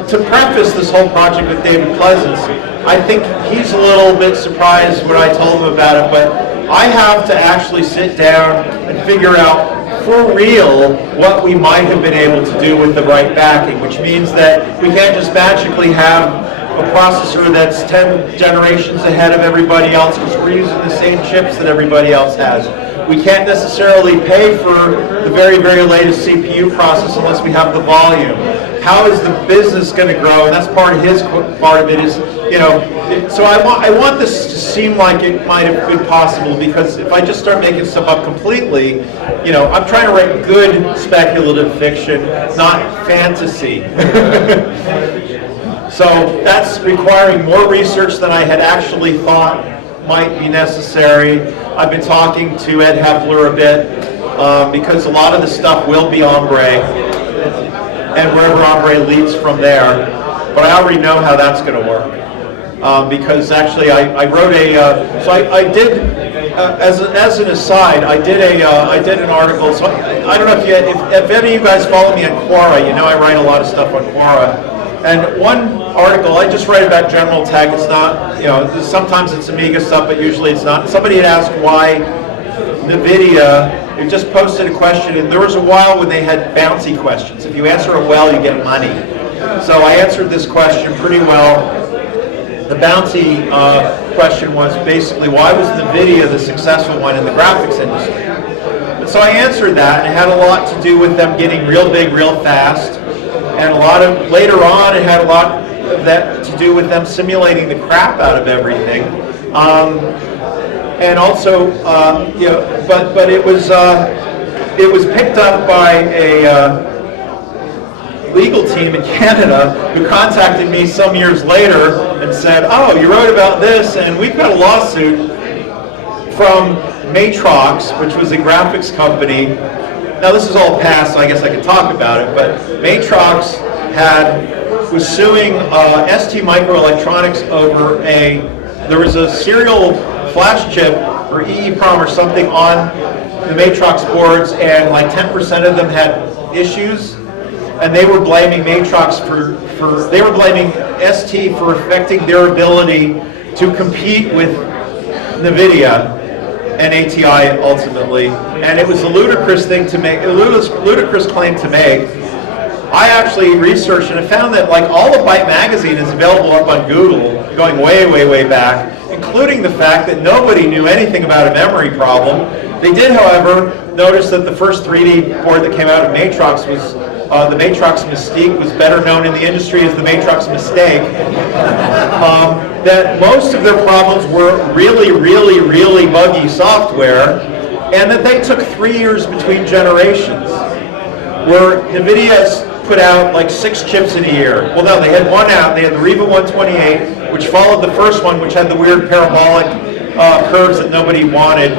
To preface this whole project with David Pleasance, I think he's a little bit surprised when I told him about it, but I have to actually sit down and figure out for real what we might have been able to do with the right backing, which means that we can't just magically have a processor that's 10 generations ahead of everybody else because we're using the same chips that everybody else has. We can't necessarily pay for the very, very latest CPU process unless we have the volume. How is the business going to grow? And that's part of his part of it is, you know, so I want this to seem like it might have been possible, because if I just start making stuff up completely, you know, I'm trying to write good speculative fiction, not fantasy. So that's requiring more research than I had actually thought might be necessary. I've been talking to Ed Hepler a bit, because a lot of the stuff will be Ombre, and wherever Ombre leads from there. But I already know how that's going to work. Because actually I wrote so I did, as an aside, I did an article. So I don't know if any of you guys follow me on Quora, you know I write a lot of stuff on Quora. And one article, I just write about general tech. It's not, you know, sometimes it's Amiga stuff, but usually it's not. Somebody had asked why NVIDIA, they just posted a question, and there was a while when they had bouncy questions. If you answer it well, you get money. So I answered this question pretty well. The bouncy question was basically, why was NVIDIA the successful one in the graphics industry? And so I answered that, and it had a lot to do with them getting real big real fast. And later on, it had a lot of that to do with them simulating the crap out of everything. And also, you know, but it was picked up by a legal team in Canada who contacted me some years later and said, "Oh, you wrote about this, and we've got a lawsuit from Matrox, which was a graphics company." Now this is all past, so I guess I can talk about it. But Matrox was suing ST Microelectronics over there was a serial flash chip or EEPROM or something on the Matrox boards, and like 10% of them had issues, and they were blaming Matrox they were blaming ST for affecting their ability to compete with NVIDIA and ATI ultimately. And it was a ludicrous thing to make, a ludicrous claim to make. I actually researched and I found that like all of Byte Magazine is available up on Google, going way, way, way back, including the fact that nobody knew anything about a memory problem. They did, however, notice that the first 3D board that came out of Matrox was the Matrox Mystique, was better known in the industry as the Matrox Mistake. That most of their problems were really, really, really buggy software, and that they took 3 years between generations. Where NVIDIA put out like 6 chips in a year. Well, no, they had one out. They had the Riva 128, which followed the first one, which had the weird parabolic curves that nobody wanted.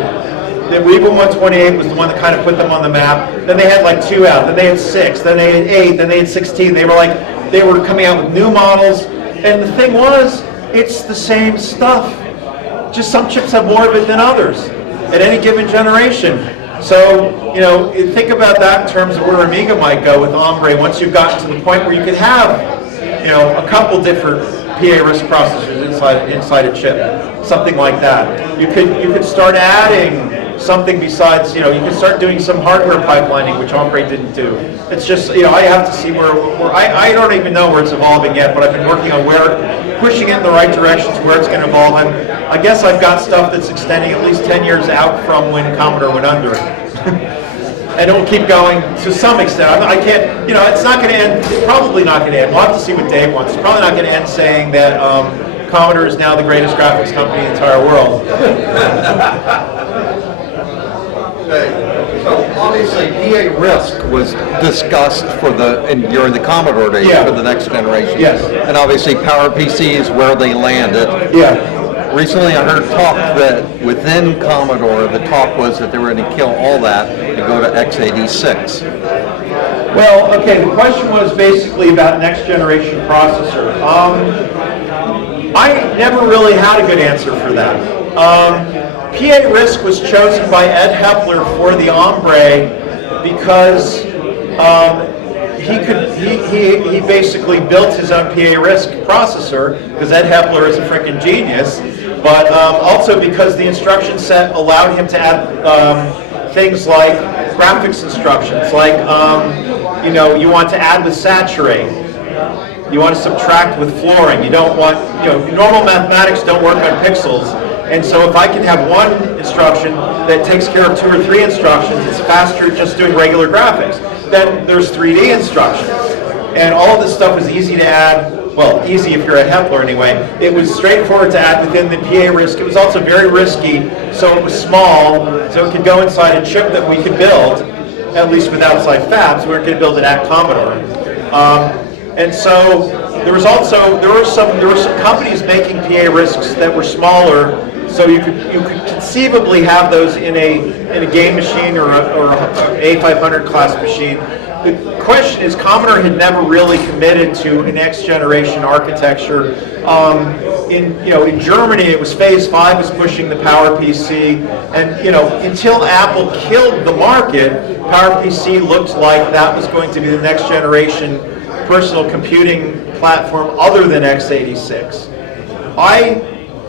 The Riva 128 was the one that kind of put them on the map. Then they had like 2 out. Then they had 6. Then they had 8. Then they had 16. They were coming out with new models. And the thing was, it's the same stuff. Just some chips have more of it than others at any given generation. So, you know, think about that in terms of where Amiga might go with Ombre once you've gotten to the point where you could have, you know, a couple different PA RISC processors inside a chip, something like that. You could start adding something besides, you can start doing some hardware pipelining, which Ombre didn't do. It's just, I have to see where I don't even know where it's evolving yet, but I've been working on pushing it in the right direction to where it's going to evolve. And I guess I've got stuff that's extending at least 10 years out from when Commodore went under. And it will keep going to some extent. I can't, it's not going to end, it's probably not going to end. We'll have to see what Dave wants. It's probably not going to end saying that Commodore is now the greatest graphics company in the entire world. So obviously, PA RISC was discussed during the Commodore days for the next generation. Yes. And obviously, PowerPC is where they landed. Yeah. Recently, I heard talk that within Commodore, the talk was that they were going to kill all that and go to x86. Well, okay, the question was basically about next generation processor. I never really had a good answer for that. PA RISC was chosen by Ed Hepler for the Ombre because he basically built his own PA RISC processor because Ed Hepler is a freaking genius, but also because the instruction set allowed him to add things like graphics instructions, like you want to add with saturate. You want to subtract with flooring. You don't want, normal mathematics don't work on pixels. And so if I can have one instruction that takes care of 2 or 3 instructions, it's faster just doing regular graphics. Then there's 3D instructions. And all of this stuff is easy to add, well, easy if you're at Hepler anyway. It was straightforward to add within the PA RISC. It was also very risky, so it was small, so it could go inside a chip that we could build, at least with outside fabs. We weren't going to build it at Commodore. And so there were some companies making PA RISCs that were smaller, so you could conceivably have those in a game machine or an A500 class machine. The question is, Commodore had never really committed to a next generation architecture. In Germany, it was Phase 5 was pushing the PowerPC, and until Apple killed the market, PowerPC looked like that was going to be the next generation personal computing platform other than x86.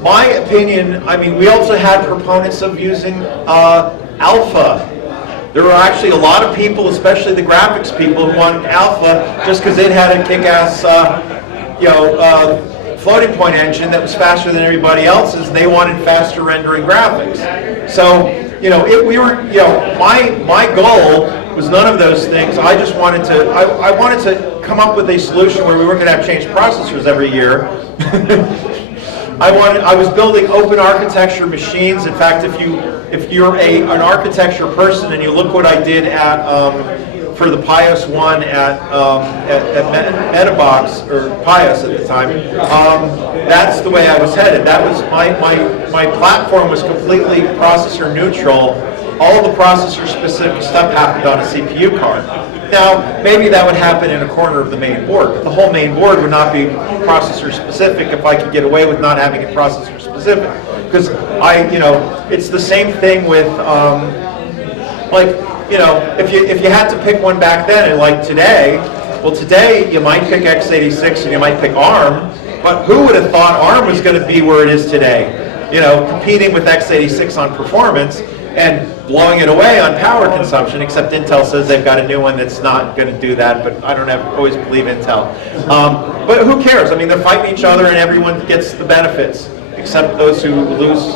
My opinion, we also had proponents of using Alpha. There were actually a lot of people, especially the graphics people, who wanted Alpha just because it had a kick-ass, floating point engine that was faster than everybody else's, and they wanted faster rendering graphics. So, my goal was none of those things. I just wanted to, I wanted to come up with a solution where we weren't going to have changed processors every year. I was building open architecture machines. In fact, if you're an architecture person and you look what I did for the Pius One at Metabox, or Pius at the time, that's the way I was headed. That was my platform was completely processor neutral. All the processor specific stuff happened on a CPU card. Now, maybe that would happen in a corner of the main board, but the whole main board would not be processor specific if I could get away with not having it processor specific. Because it's the same thing with, if you had to pick one back then, and like today, well, today you might pick x86 and you might pick ARM, but who would have thought ARM was going to be where it is today? Competing with x86 on performance and blowing it away on power consumption, except Intel says they've got a new one that's not going to do that, but I don't always believe Intel. But who cares? They're fighting each other and everyone gets the benefits, except those who lose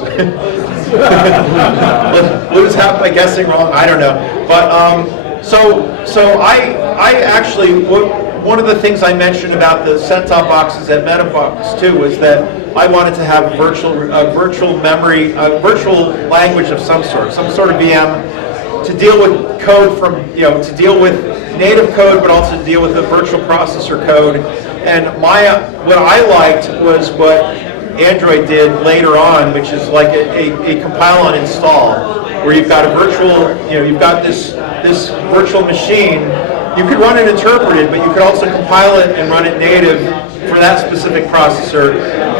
lose half by guessing wrong, I don't know. But so I actually, one of the things I mentioned about the set-top boxes at Metabox too was that I wanted to have virtual memory, virtual language of some sort of VM to deal with code to deal with native code, but also to deal with the virtual processor code. And what I liked was what Android did later on, which is like a compile and install, where you've got a virtual, you've got this virtual machine. You could run it interpreted, but you could also compile it and run it native for that specific processor,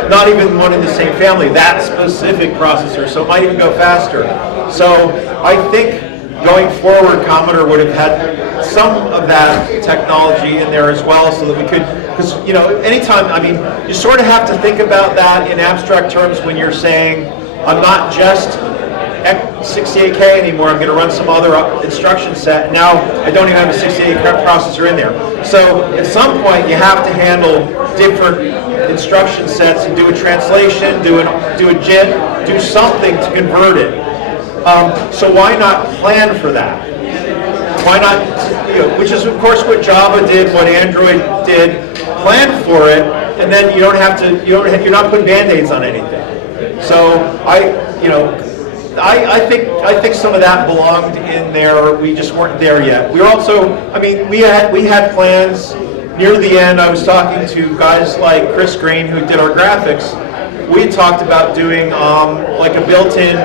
not even one in the same family, that specific processor, so it might even go faster. So I think going forward, Commodore would have had some of that technology in there as well, so that we could, because anytime, you sort of have to think about that in abstract terms when you're saying, I'm not just 68K anymore. I'm going to run some other instruction set. Now I don't even have a 68K processor in there. So at some point you have to handle different instruction sets and do a translation, do a JIT, do something to convert it. So why not plan for that? Why not, which is of course what Java did, what Android did, plan for it, and then you don't have to, you're not putting Band-Aids on anything. So I think some of that belonged in there. We just weren't there yet. We were also, I mean, we had plans. Near the end, I was talking to guys like Chris Green, who did our graphics. We had talked about doing like a built-in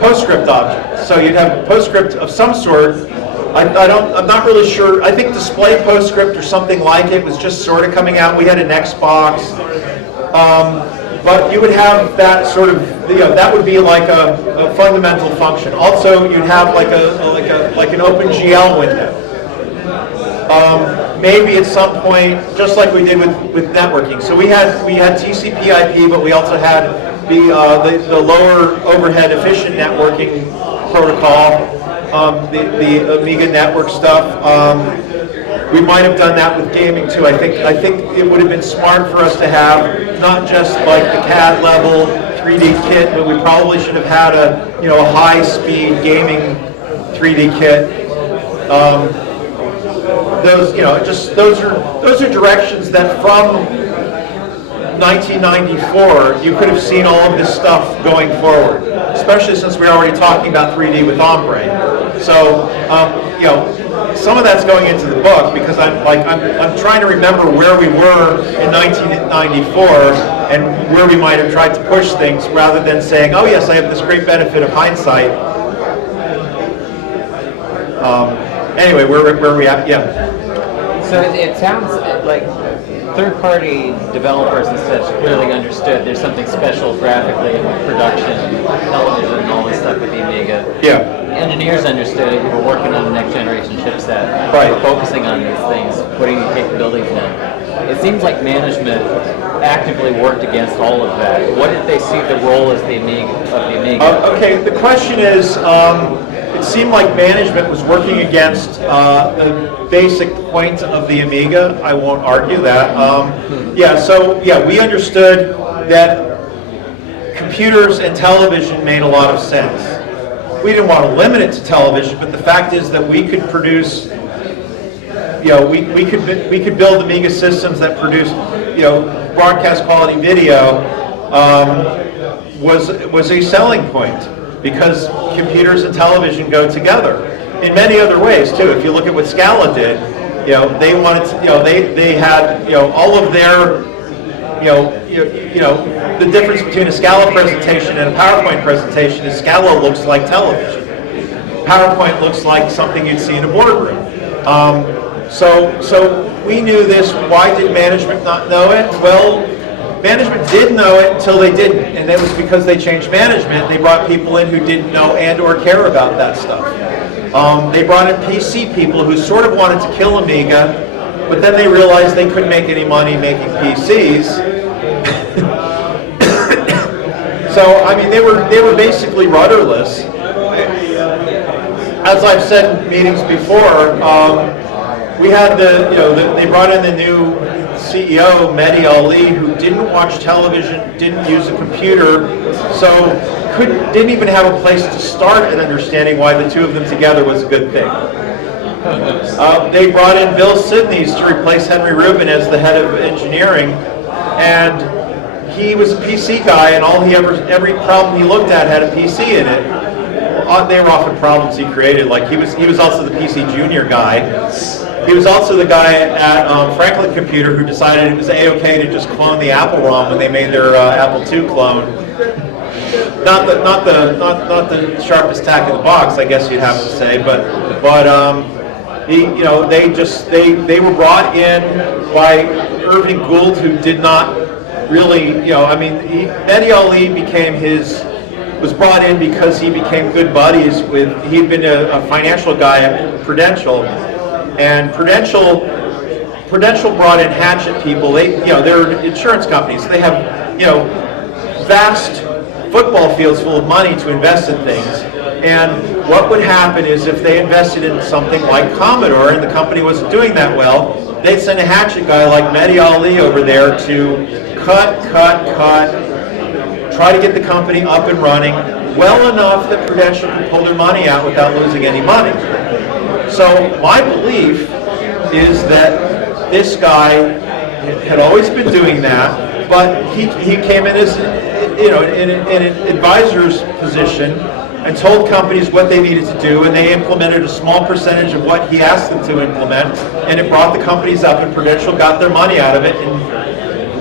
PostScript object. So you'd have PostScript of some sort. I'm not really sure. I think Display PostScript or something like it was just sort of coming out. We had an Xbox. But you would have that sort of, that would be like a fundamental function. Also, you'd have like an OpenGL window. Maybe at some point, just like we did with networking. So we had TCP/IP, but we also had the lower overhead efficient networking protocol, the Amiga network stuff. We might have done that with gaming too. I think it would have been smart for us to have not just like the CAD level 3D kit, but we probably should have had a high-speed gaming 3D kit. Those are directions that from 1994 you could have seen all of this stuff going forward, especially since we're already talking about 3D with Ombre. So some of that's going into the book because I'm trying to remember where we were in 1994 and where we might have tried to push things rather than saying, oh yes, I have this great benefit of hindsight. Anyway, where are we at? Yeah. So it sounds like third-party developers and such clearly understood there's something special graphically in production, television, and all this stuff with the Amiga. Yeah. Engineers understood it. We were working on the next generation chipset. Right. We were focusing on these things, putting the capabilities in. It seems like management actively worked against all of that. What did they see the role as the Amiga? Okay, the question is, it seemed like management was working against the basic point of the Amiga. I won't argue that. We understood that computers and television made a lot of sense. We didn't want to limit it to television, but the fact is that we could produce, we could build Amiga systems that produced, broadcast quality video was a selling point because computers and television go together in many other ways too. If you look at what Scala did, they wanted to, they had, all of their, the difference between a Scala presentation and a PowerPoint presentation is Scala looks like television. PowerPoint looks like something you'd see in a boardroom. So we knew this. Why did management not know it? Well, management did know it until they didn't, and that was because they changed management. They brought people in who didn't know and or care about that stuff. They brought in PC people who sort of wanted to kill Amiga, but then they realized they couldn't make any money making PCs. So I mean, they were basically rudderless. As I've said in meetings before, we had they brought in the new CEO, Mehdi Ali, who didn't watch television, didn't use a computer, so didn't even have a place to start in understanding why the two of them together was a good thing. They brought in Bill Sidneys to replace Henry Rubin as the head of engineering, and he was a PC guy, and every problem he looked at had a PC in it. They were often problems he created. Like he was also the PC Junior guy. He was also the guy at Franklin Computer who decided it was a-okay to just clone the Apple ROM when they made their Apple II clone. Not the sharpest tack in the box, I guess you'd have to say, but they were brought in by Irving Gould, who did not really, Mehdi Ali was brought in because he became good buddies with, he'd been a financial guy at Prudential, and Prudential brought in hatchet people. They're insurance companies. They have, vast football fields full of money to invest in things. And what would happen is if they invested in something like Commodore and the company wasn't doing that well, they'd send a hatchet guy like Mehdi Ali over there to cut, try to get the company up and running well enough that Prudential could pull their money out without losing any money. So my belief is that this guy had always been doing that, but he came in as, in an advisor's position and told companies what they needed to do, and they implemented a small percentage of what he asked them to implement, and it brought the companies up, and Prudential got their money out of it, and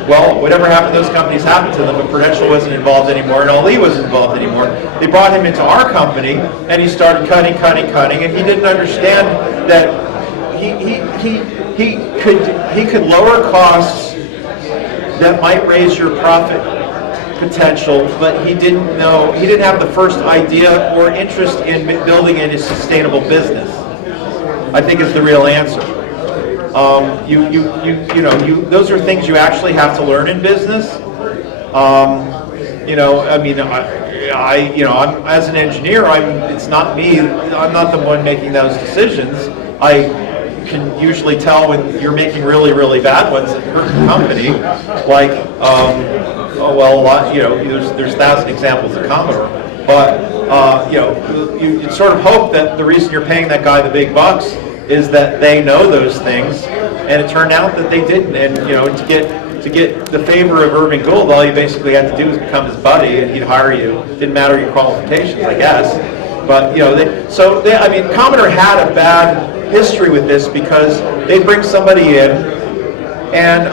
well, whatever happened to those companies happened to them, but Prudential wasn't involved anymore, and Ali wasn't involved anymore. They brought him into our company, and he started cutting, and he didn't understand that he could lower costs that might raise your profit potential, but he didn't have the first idea or interest in building a sustainable business, I think is the real answer. Those are things you actually have to learn in business. I'm as an engineer, it's not me. I'm not the one making those decisions. I can usually tell when you're making really, really bad ones that hurt the company. Like, there's 1,000 examples of Commodore, but you sort of hope that the reason you're paying that guy the big bucks is that they know those things, and it turned out that they didn't. And to get the favor of Irving Gould, all you basically had to do was become his buddy, and he'd hire you. Didn't matter your qualifications, I guess. But Commodore had a bad history with this because they bring somebody in, and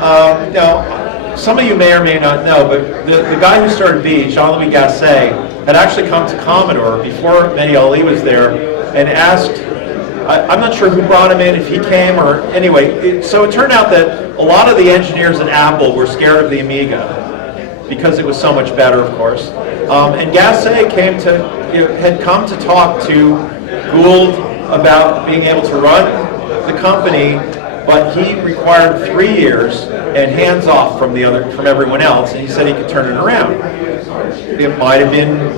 some of you may or may not know, but the guy who started B, Jean-Louis Gasset, had actually come to Commodore before Mehdi Ali was there and asked. I'm not sure who brought him in, if he came or anyway. So it turned out that a lot of the engineers at Apple were scared of the Amiga because it was so much better, of course. And Gasset had come to talk to Gould about being able to run the company, but he required 3 years and hands off from everyone else, and he said he could turn it around. It might have been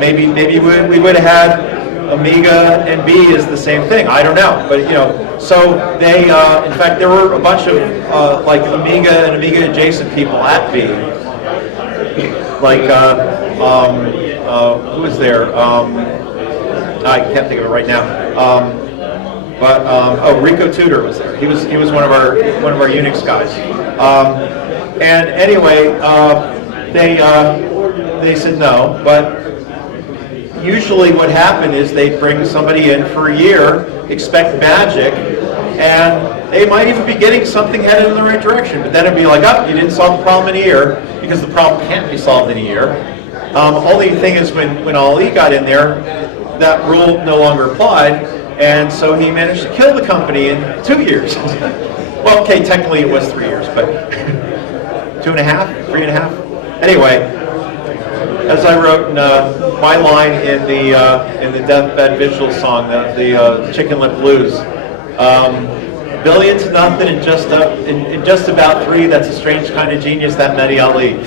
maybe we would have had Amiga and B is the same thing. I don't know, but so they. In fact, there were a bunch of like Amiga and Amiga adjacent people at B. Like who was there? I can't think of it right now. Rico Tudor was there. He was one of our Unix guys. And anyway, they said no, but. Usually what happened is they'd bring somebody in for a year, expect magic, and they might even be getting something headed in the right direction, but then it'd be like, you didn't solve the problem in a year, because the problem can't be solved in a year. Only thing is when Ali got in there, that rule no longer applied, and so he managed to kill the company in 2 years. Well, okay, technically it was 3 years, but 2.5, 3.5. Anyway, as I wrote in my line in the Deathbed Vigil song, the Chicken Lip Blues, billion to nothing in just about 3. That's a strange kind of genius, that Mehdi Ali.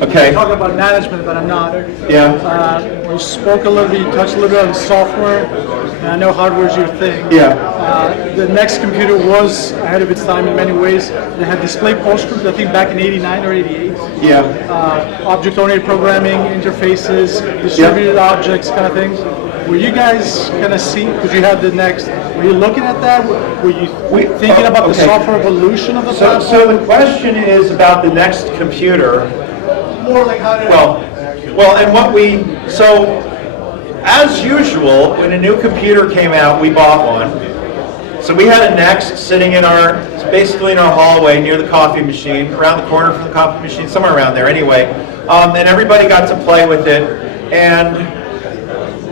Okay. Talk about management, but I'm not. Yeah. We spoke a little bit, you touched a little bit on software, and I know hardware is your thing. Yeah. The next computer was ahead of its time in many ways. It had display postscript, I think back in 89 or 88. Yeah. Object-oriented programming, interfaces, distributed objects kind of things. Were you guys kind of because you had the next, were you looking at that? Were you thinking about the software evolution of the platform? So the question is about the next computer. More like how did as usual, when a new computer came out, we bought one. So we had a Next sitting basically in our hallway near the coffee machine, around the corner from the coffee machine, somewhere around there anyway. And everybody got to play with it, and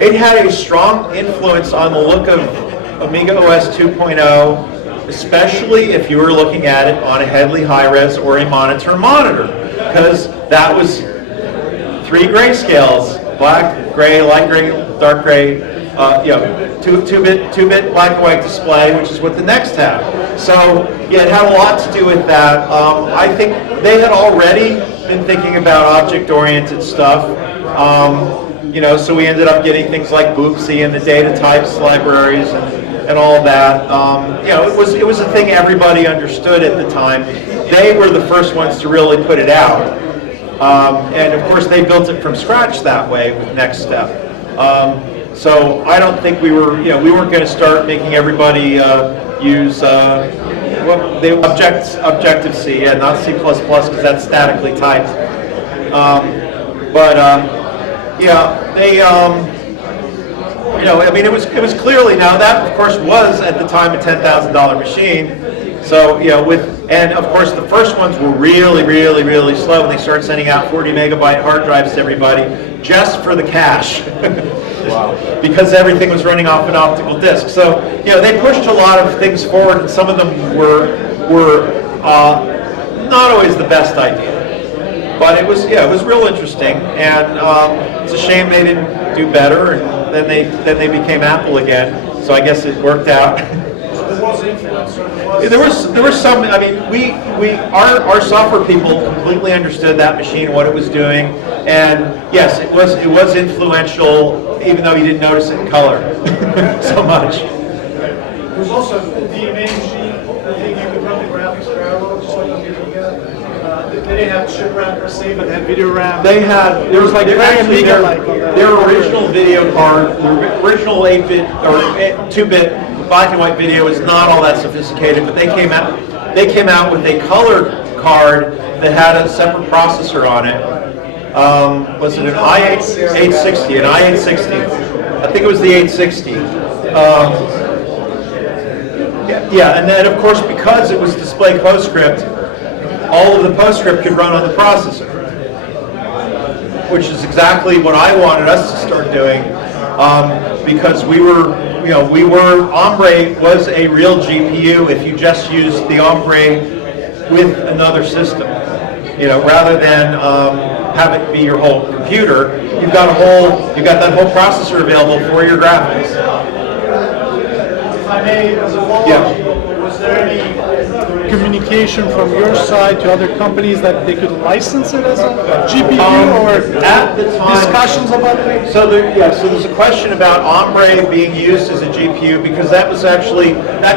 it had a strong influence on the look of Amiga OS 2.0, especially if you were looking at it on a Headley high-res or a monitor, because that was 3 grayscales: black, gray, light gray, dark gray. two-bit black and white display, which is what the Next had. So yeah, it had a lot to do with that. I think they had already been thinking about object-oriented stuff. So we ended up getting things like Boopsy and the data types libraries and all of that. It was a thing everybody understood at the time. They were the first ones to really put it out. And of course they built it from scratch that way with Next Step. So I don't think we weren't going to start making everybody use Objective-C, not C++, because that's statically typed. It was clearly, now that of course was at the time a $10,000 machine. So, and of course the first ones were really, really, really slow, and they started sending out 40 megabyte hard drives to everybody just for the cache. Wow. Because everything was running off an optical disk. So, they pushed a lot of things forward, and some of them were not always the best idea. But it was real interesting, and it's a shame they didn't do better, and then they became Apple again. So I guess it worked out. There was some. I mean, our software people completely understood that machine, what it was doing, and yes, it was influential, even though you didn't notice it in color so much. There was also a DMA machine. I think you could run the graphics parallel, just like on the Amiga. They didn't have chip RAM per se, but they had video RAM. There was like their original video card, the original 8-bit or 2-bit black and white video is not all that sophisticated, but they came out with a color card that had a separate processor on it. Was it an i860? An i860. I think it was the 860. And then of course, because it was display PostScript, all of the PostScript could run on the processor, which is exactly what I wanted us to start doing, because Ombre was a real GPU if you just used the Ombre with another system, rather than have it be your whole computer. You've got that whole processor available for your graphics. If I may, as a follow-up, was there any communication from your side to other companies that they could license it as a GPU, or at the time, discussions about it? So there's a question about Ombre being used as a GPU, because that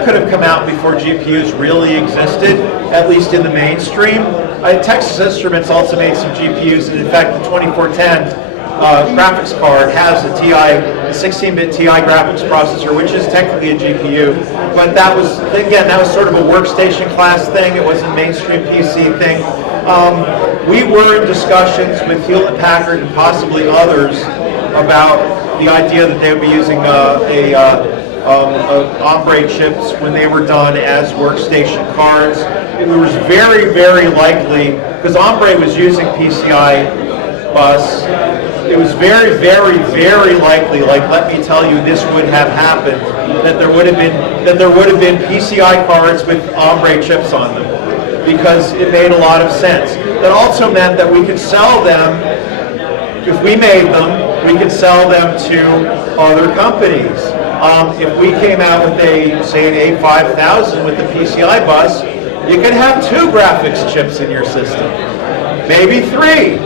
could have come out before GPUs really existed, at least in the mainstream. Texas Instruments also made some GPUs, and in fact the 2410 graphics card has a 16-bit TI graphics processor, which is technically a GPU, but that was sort of a workstation class thing. It wasn't a mainstream PC thing. We were in discussions with Hewlett-Packard and possibly others about the idea that they would be using Ombre chips when they were done as workstation cards. It was very, very likely, because Ombre was using PCI bus, it was very, very, very likely, let me tell you, this would have happened, that there would have been PCI cards with Ombre chips on them, because it made a lot of sense. That also meant that we could sell them, if we made them, we could sell them to other companies. If we came out with say an A5000 with the PCI bus, you could have 2 graphics chips in your system, maybe 3.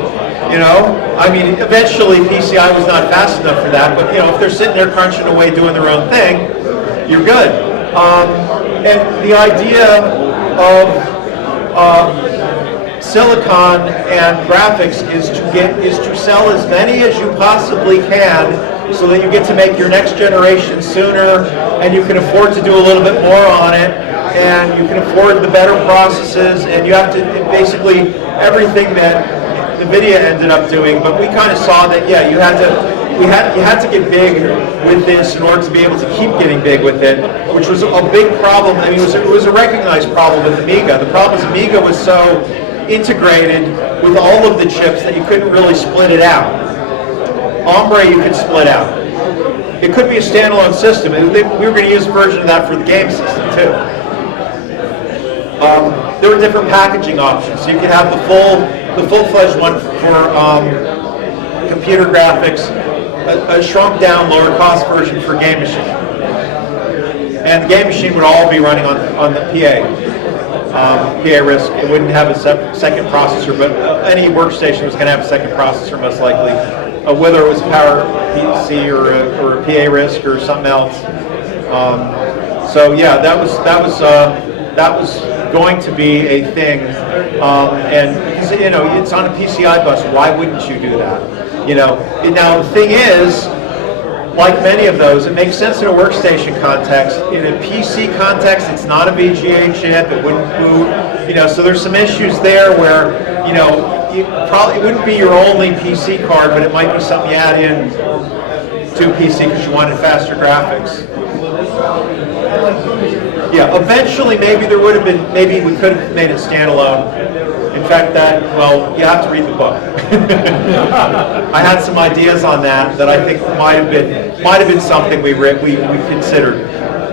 Eventually PCI was not fast enough for that, but if they're sitting there crunching away doing their own thing, you're good. And the idea of silicon and graphics is to sell as many as you possibly can, so that you get to make your next generation sooner, and you can afford to do a little bit more on it, and you can afford the better processes, and you have to basically everything that NVIDIA ended up doing. But we kind of saw that you had to get big with this in order to be able to keep getting big with it, which was a big problem. It was a recognized problem with Amiga. The problem is Amiga was so integrated with all of the chips that you couldn't really split it out. Ombre you could split out. It could be a standalone system, and we were going to use a version of that for the game system too. There were different packaging options, so you could have the full-fledged one for computer graphics, a shrunk down, lower cost version for Game Machine. And the Game Machine would all be running on the PA RISC. It wouldn't have a second processor, but any workstation was going to have a second processor most likely, whether it was a Power PC or a PA RISC or something else. So yeah, that was going to be a thing, and you know, it's on a PCI bus. Why wouldn't you do that? You know, now the thing is, like many of those, it makes sense in a workstation context. In a PC context, it's not a VGA chip. It wouldn't boot. You know, so there's some issues there where, you know, it wouldn't be your only PC card, but it might be something you add in to PC because you wanted faster graphics. Yeah, eventually maybe there would have been, maybe we could have made it standalone. In fact, well, you have to read the book. I had some ideas on that I think might have been something we considered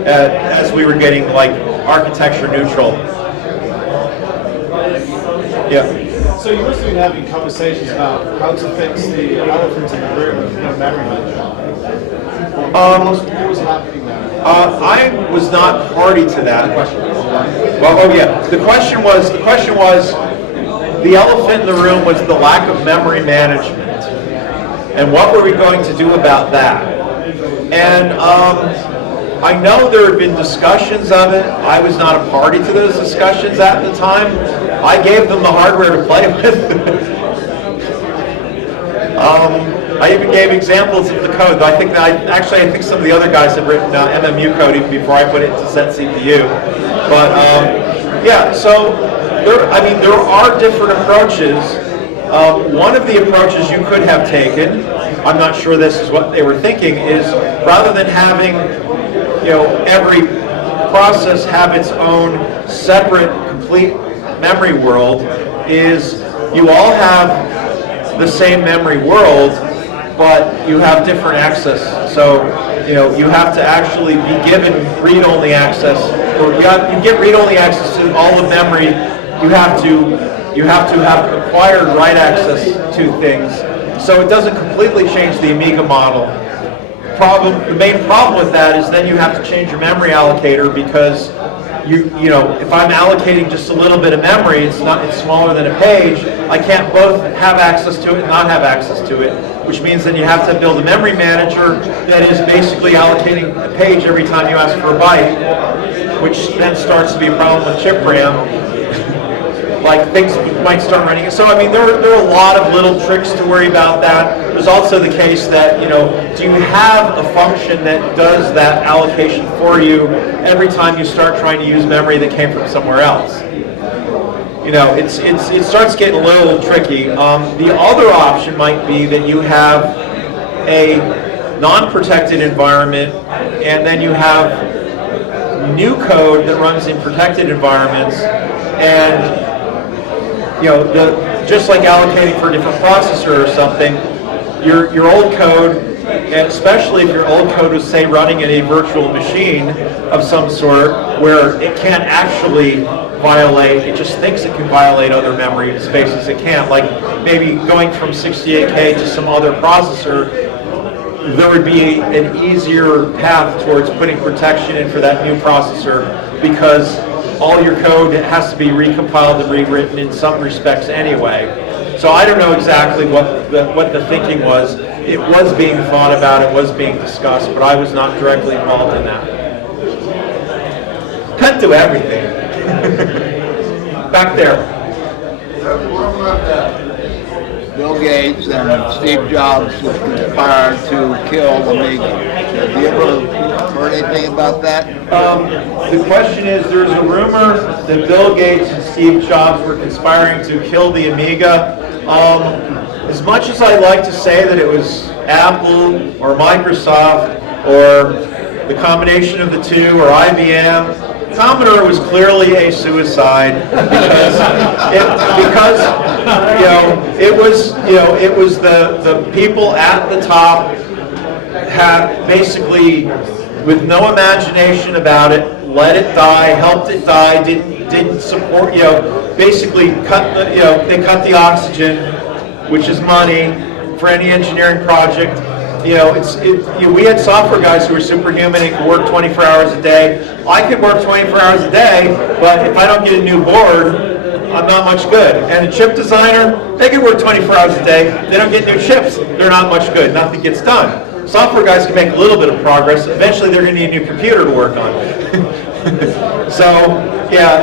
as we were getting like architecture neutral. Yeah. So you must have been having conversations about how to fix the elephant in the room of no memory management. What was happening there? I was not party to that. Well, oh yeah. The question was the elephant in the room was the lack of memory management, and what were we going to do about that? And I know there had been discussions of it. I was not a party to those discussions at the time. I gave them the hardware to play with. I even gave examples of the code. I think some of the other guys have written MMU code even before I put it to set CPU. But yeah, so there are different approaches. One of the approaches you could have taken, I'm not sure this is what they were thinking, is rather than having, you know, every process have its own separate, complete memory world, is you all have the same memory world, but you have different access. So, you know, you have to actually be given read-only access, or you get read-only access to all the memory. You have to have acquired write access to things. So it doesn't completely change the Amiga model. The main problem with that is then you have to change your memory allocator, because you know, if I'm allocating just a little bit of memory, it's smaller than a page, I can't both have access to it and not have access to it, which means then you have to build a memory manager that is basically allocating a page every time you ask for a byte, which then starts to be a problem with chip RAM. Like things might start running. So I mean, there are a lot of little tricks to worry about that. There's also the case that, you know, do you have a function that does that allocation for you every time you start trying to use memory that came from somewhere else? You know, it starts getting a little tricky. The other option might be that you have a non-protected environment, and then you have new code that runs in protected environments, and you know, just like allocating for a different processor or something, your old code, and especially if your old code was, say, running in a virtual machine of some sort, where it can't actually violate, it just thinks it can violate other memory spaces it can't. Like maybe going from 68K to some other processor, there would be an easier path towards putting protection in for that new processor, because all your code has to be recompiled and rewritten in some respects anyway. So I don't know exactly what the thinking was. It was being thought about, it was being discussed, but I was not directly involved in that. Can't do everything. Back there. Bill Gates and Steve Jobs was conspired to kill Amiga. Have you ever heard anything about that? The question is, there's a rumor that Bill Gates and Steve Jobs were conspiring to kill the Amiga. As much as I like to say that it was Apple or Microsoft or the combination of the two or IBM, Commodore was clearly a suicide, because it was the people at the top had basically, with no imagination about it, let it die, helped it die, didn't support, basically they cut the oxygen, which is money for any engineering project. we had software guys who were superhuman and could work 24 hours a day. I could work 24 hours a day, but if I don't get a new board, I'm not much good. And a chip designer, they can work 24 hours a day. They don't get new chips. They're not much good. Nothing gets done. Software guys can make a little bit of progress. Eventually, they're going to need a new computer to work on. So, yeah,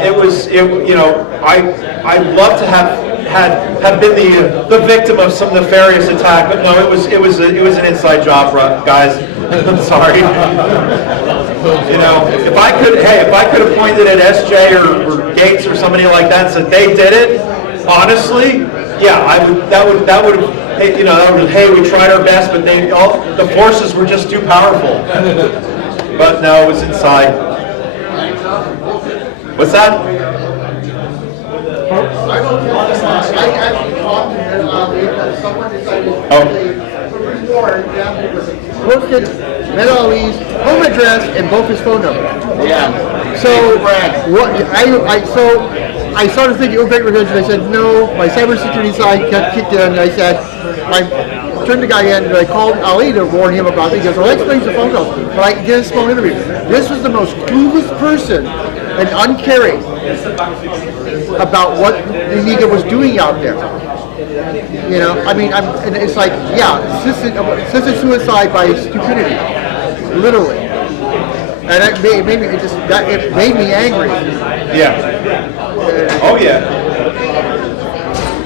I'd love to have been the victim of some nefarious attack, but no, it was an inside job, guys. I'm sorry. If I could have pointed at SJ or Gates or somebody like that and said they did it, honestly, yeah, that would have. Hey, we tried our best, but the forces were just too powerful. But no, it was inside. What's that? Posted Metal's home address and both his phone number. Yeah. So what? I started thinking, oh, great revenge, and I said no. My cybersecurity side got kicked in, and I said, I turned the guy in, and I called Ali to warn him about it. He goes, well, that explains the phone calls. But I did a small interview. This was the most clueless person and uncaring about what the Amiga was doing out there. And it's like, yeah, assisted suicide by stupidity, literally. And it made me angry. Yeah. Oh yeah.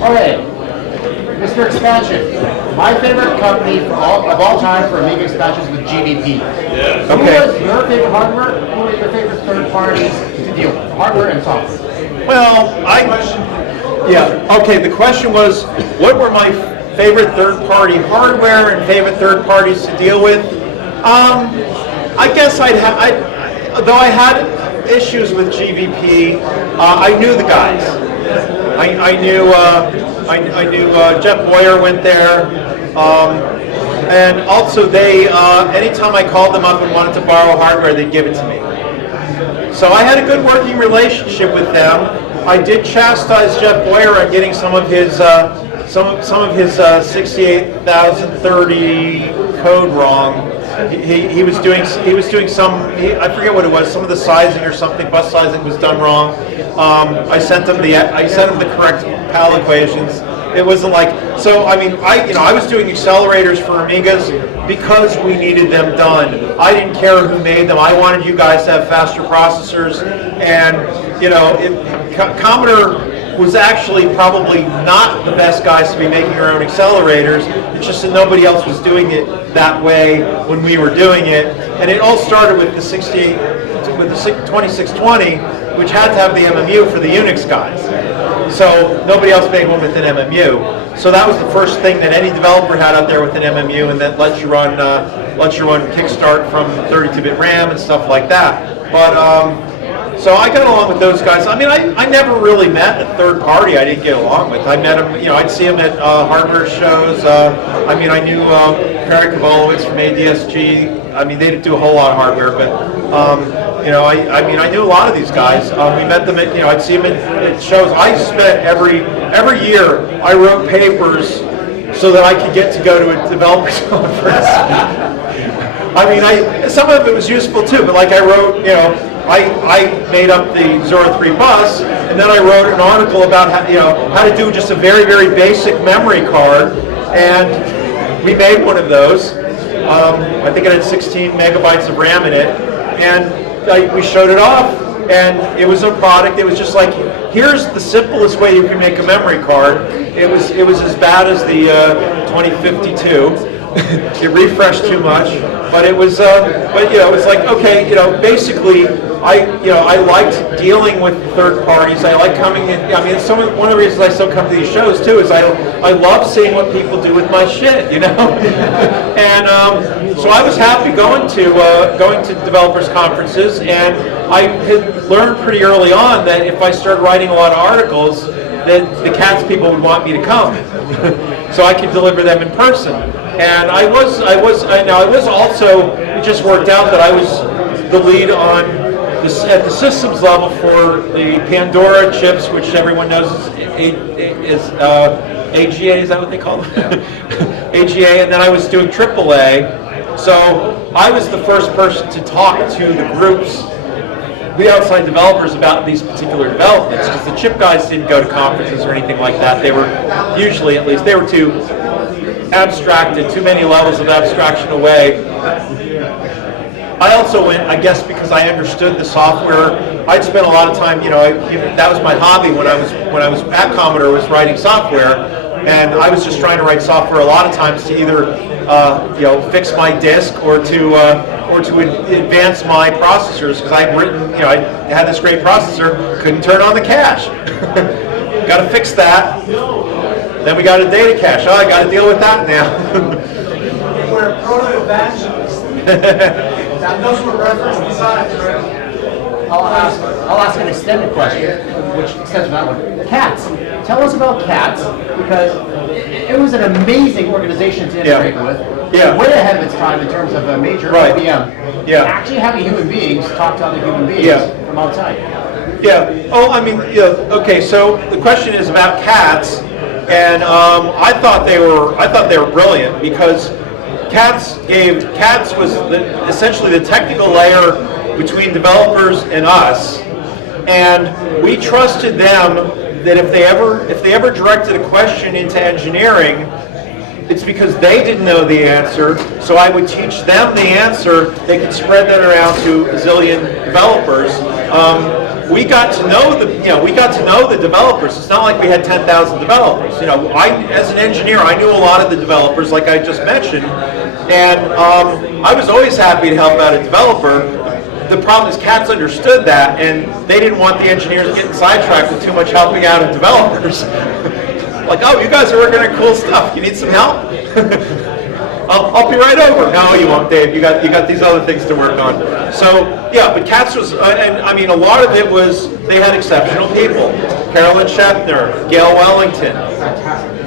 Okay, Mr. Expansion. My favorite company of all time for Amiga expansions was GVP. Yeah. Who was your favorite hardware? Who were your favorite third parties to deal with? Hardware and software. Well, okay, the question was, what were my favorite third-party hardware and favorite third parties to deal with? I guess though I had issues with GVP, I knew the guys. I knew Jeff Boyer went there, and also they, anytime I called them up and wanted to borrow hardware, they'd give it to me. So I had a good working relationship with them. I did chastise Jeff Boyer on getting some of his 68,030 code wrong. He was doing some, I forget what it was, some of the sizing or something, bus sizing was done wrong. I sent him the correct PAL equations. It wasn't like, so I mean, I was doing accelerators for Amigas because we needed them done. I didn't care who made them. I wanted you guys to have faster processors, and Commodore was actually probably not the best guys to be making our own accelerators. It's just that nobody else was doing it that way when we were doing it. And it all started with the 2620, which had to have the MMU for the Unix guys. So nobody else made one with an MMU. So that was the first thing that any developer had out there with an MMU, and that lets you run Kickstart from 32-bit RAM and stuff like that. But so I got along with those guys. I mean, I never really met a third party I didn't get along with. I met them, I'd see them at hardware shows. I knew Perry Kavolowitz from ADSG. I mean, they didn't do a whole lot of hardware, but I knew a lot of these guys. We met them at, I'd see them at shows. I spent every year, I wrote papers so that I could get to go to a developers conference. Some of it was useful too, but like I wrote, I made up the Zora 3 bus, and then I wrote an article about how to do just a very, very basic memory card, and we made one of those. I think it had 16 megabytes of RAM in it, and we showed it off, and it was a product. It was just like, here's the simplest way you can make a memory card. It was as bad as the 2052. It refreshed too much, but it was, it was like, okay, basically, I liked dealing with third parties. I like coming in. One of the reasons I still come to these shows too is I love seeing what people do with my shit, And so I was happy going to developers conferences, and I had learned pretty early on that if I started writing a lot of articles, that the CATS people would want me to come, so I could deliver them in person. And I was also, it just worked out that I was the lead at the systems level for the Pandora chips, which everyone knows is AGA, is that what they call them? AGA, and then I was doing AAA. So I was the first person to talk to the groups, the outside developers, about these particular developments, because the chip guys didn't go to conferences or anything like that. They were usually, at least, they were too abstracted, too many levels of abstraction away. I also went, I guess, because I understood the software. I'd spent a lot of time, that was my hobby when I was at Commodore, was writing software, and I was just trying to write software a lot of times to either fix my disk or to advance my processors, because I'd written, I had this great processor, couldn't turn on the cache. Got to fix that. Then we got a data cache. Oh, I got to deal with that now. We're proto-evangelists. And those were referenced besides, right? I'll ask an extended question, which extends from that one. CATS. Tell us about CATS, because it was an amazing organization to integrate with. Yeah. Way ahead of its time in terms of a major IBM. Yeah. Actually having human beings talk to other human beings from outside. Yeah. Oh, I mean, okay. So the question is about CATS, and I thought they were brilliant, because CATS was essentially the technical layer between developers and us, and we trusted them that if they ever directed a question into engineering, it's because they didn't know the answer, so I would teach them the answer. They could spread that around to a zillion developers. We got to know the developers. It's not like we had 10,000 developers. As an engineer, I knew a lot of the developers, like I just mentioned, and I was always happy to help out a developer. The problem is CATS understood that, and they didn't want the engineers getting sidetracked with too much helping out of developers. Like, oh, you guys are working on cool stuff. You need some help? I'll be right over. No, you won't, Dave. You got these other things to work on. So yeah, but CATS was, and I mean, a lot of it was they had exceptional people. Carolyn Scheffner, Gail Wellington.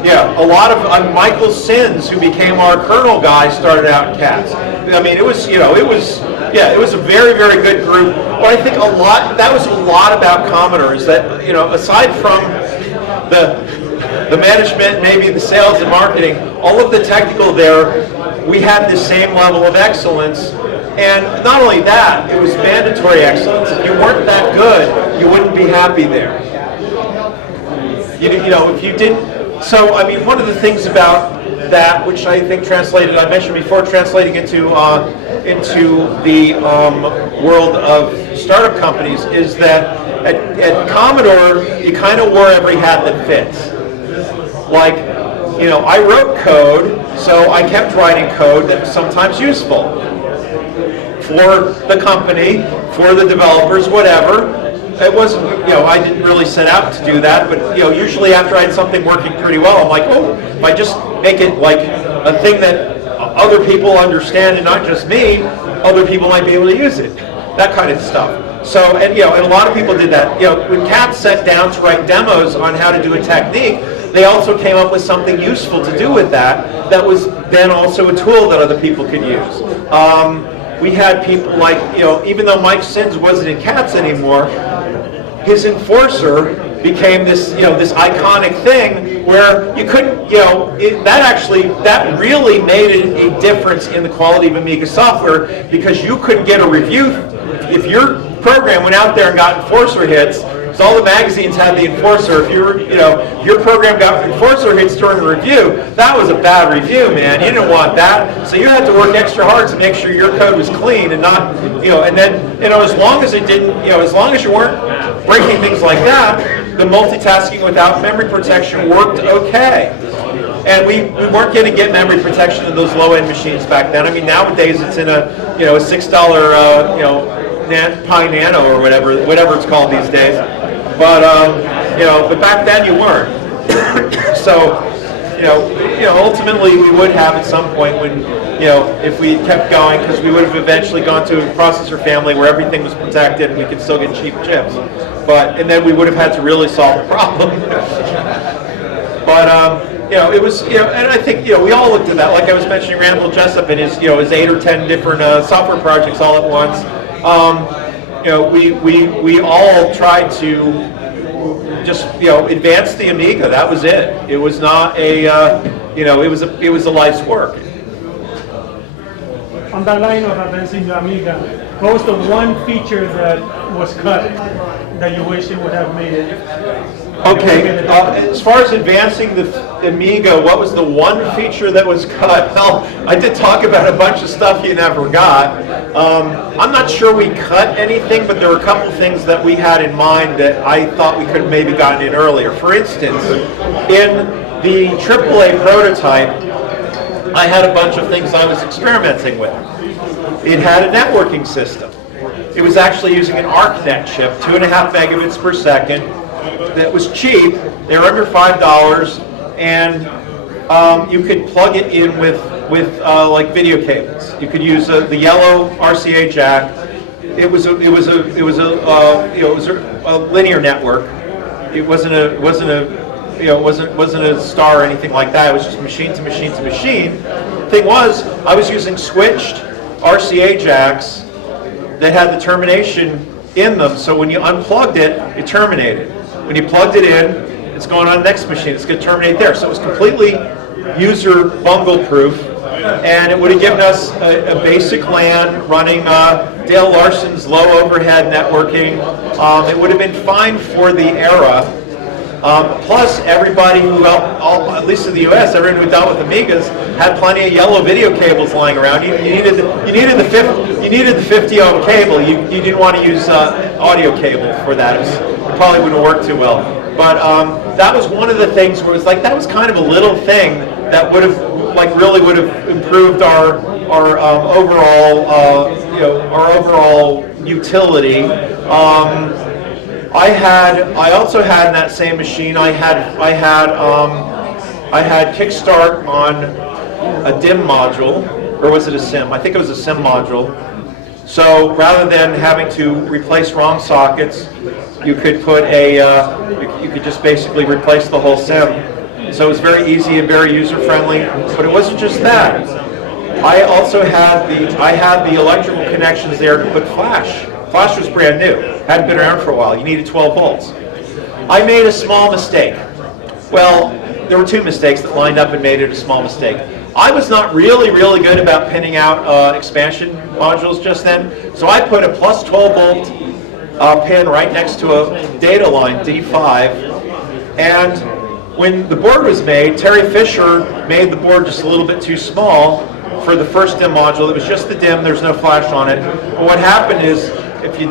Yeah, a lot of Michael Sins, who became our kernel guy, started out in CATS. I mean, it was a very, very good group. But I think that was a lot about Commodore, is that, aside from the management, maybe the sales and marketing, all of the technical there, we had the same level of excellence. And not only that, it was mandatory excellence. If you weren't that good, you wouldn't be happy there. If you didn't. So, I mean, one of the things about that, which I think I mentioned before, translating into the world of startup companies, is that at Commodore, you kind of wore every hat that fits. Like, I wrote code, so I kept writing code that was sometimes useful for the company, for the developers, whatever. It wasn't, I didn't really set out to do that, but, usually after I had something working pretty well, I'm like, oh, if I just make it like a thing that other people understand and not just me, other people might be able to use it. That kind of stuff. So, and a lot of people did that. When CATS sat down to write demos on how to do a technique, they also came up with something useful to do with that was then also a tool that other people could use. We had people like, even though Mike Sins wasn't in CATS anymore, his enforcer became this, this iconic thing where you couldn't, that really made a difference in the quality of Amiga software, because you couldn't get a review. If your program went out there and got enforcer hits, because all the magazines had the enforcer, if your program got enforcer hits during the review, that was a bad review, man. You didn't want that. So you had to work extra hard to make sure your code was clean and not, and then, as long as it didn't, as long as you weren't breaking things like that, the multitasking without memory protection worked okay. And we weren't going to get memory protection in those low-end machines back then. I mean, nowadays it's in a $6 Pi Nano or whatever it's called these days. But but back then you weren't. So ultimately we would have at some point when if we kept going, because we would have eventually gone to a processor family where everything was protected and we could still get cheap chips. And then we would have had to really solve the problem. But it was, and I think, we all looked at that. Like I was mentioning, Randall Jessup and his 8 or 10 different software projects all at once. We all tried to just, advance the Amiga. That was it. It was not a, you know, it was a life's work. On that line of advancing the Amiga, what was the one feature that was cut that you wish it would have made it? Okay, as far as advancing the Amiga, what was the one feature that was cut? Well, I did talk about a bunch of stuff you never got. I'm not sure we cut anything, but there were a couple things that we had in mind that I thought we could have maybe gotten in earlier. For instance, in the AAA prototype, I had a bunch of things I was experimenting with. It had a networking system. It was actually using an ArcNet chip, 2.5 megabits per second. That was cheap. They were under $5, and you could plug it in with like video cables. You could use the yellow RCA jack. It was a linear network. It wasn't a star or anything like that. It was just machine to machine to machine. Thing was, I was using switched RCA jacks that had the termination in them, so when you unplugged it, it terminated. When you plugged it in, it's going on the next machine. It's going to terminate there. So it was completely user bungle-proof, and it would have given us a basic LAN running Dale Larson's low overhead networking. It would have been fine for the era. Plus, everybody who, at least in the U.S., everyone who dealt with Amigas had plenty of yellow video cables lying around. You needed the 50 ohm cable. You didn't want to use audio cable for that. It probably wouldn't work too well. But that was one of the things where it was like that was kind of a little thing that would have really would have improved our overall our overall utility. I also had in that same machine. I had Kickstart on a DIM module, or was it a SIM? I think it was a SIM module. So rather than having to replace ROM sockets, you could put you could just basically replace the whole SIM. So it was very easy and very user friendly. But it wasn't just that. I also had the electrical connections there to put flash. Flash was brand new, hadn't been around for a while. You needed 12 volts. I made a small mistake. Well, there were two mistakes that lined up and made it a small mistake. I was not really good about pinning out expansion modules just then, so I put a plus 12 volt pin right next to a data line, D5, and when the board was made, Terry Fisher made the board just a little bit too small for the first DIM module. It was just the DIM, there's no flash on it. But what happened is, if you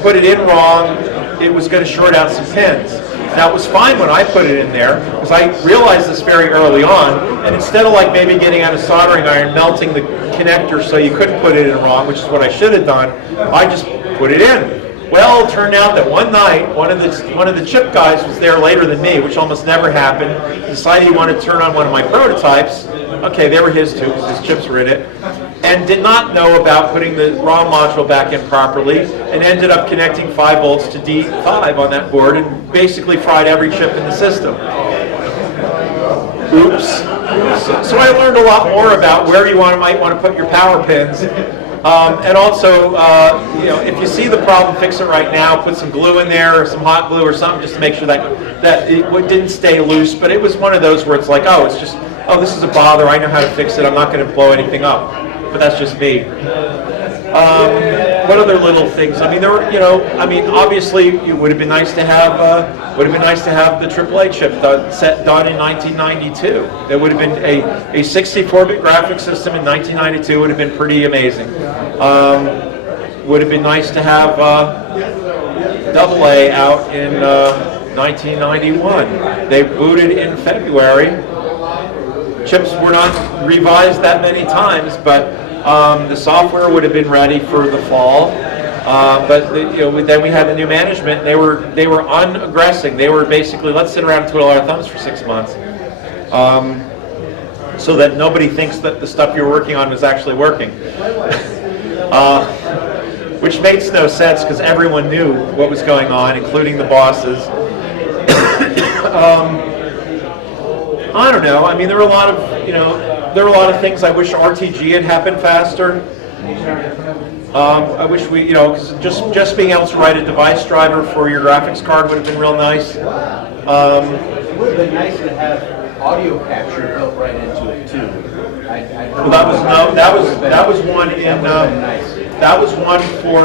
put it in wrong, it was going to short out some pins. Now it was fine when I put it in there, because I realized this very early on, and instead of like maybe getting out a soldering iron, melting the connector so you couldn't put it in wrong, which is what I should have done, I just put it in. Well, it turned out that one night, one of the chip guys was there later than me, which almost never happened, decided he wanted to turn on one of my prototypes. Okay, they were his too, because his chips were in it, and did not know about putting the ROM module back in properly, and ended up connecting 5 volts to D5 on that board, and basically fried every chip in the system. Oops. So I learned a lot more about where you might want to put your power pins. And also, if you see the problem, fix it right now. Put some glue in there, or some hot glue or something, just to make sure that it didn't stay loose. But it was one of those where it's like, oh, this is a bother. I know how to fix it. I'm not going to blow anything up. But that's just me. What other little things? I mean, there were, obviously, it would have been nice to have the AAA chip done in 1992. There would have been a 64-bit graphics system in 1992. Would have been pretty amazing. Would have been nice to have AA out in 1991. They booted in February. Chips were not revised that many times, but the software would have been ready for the fall. But then we had the new management. They were unaggressing. They were basically, let's sit around and twiddle our thumbs for 6 months, so that nobody thinks that the stuff you're working on is actually working. Which makes no sense, because everyone knew what was going on, including the bosses. I don't know. I mean, there were a lot of things I wish RTG had happened faster. I wish we, because just being able to write a device driver for your graphics card would have been real nice. It would have been nice to have audio capture built right into it too. Well, that was one in that was one for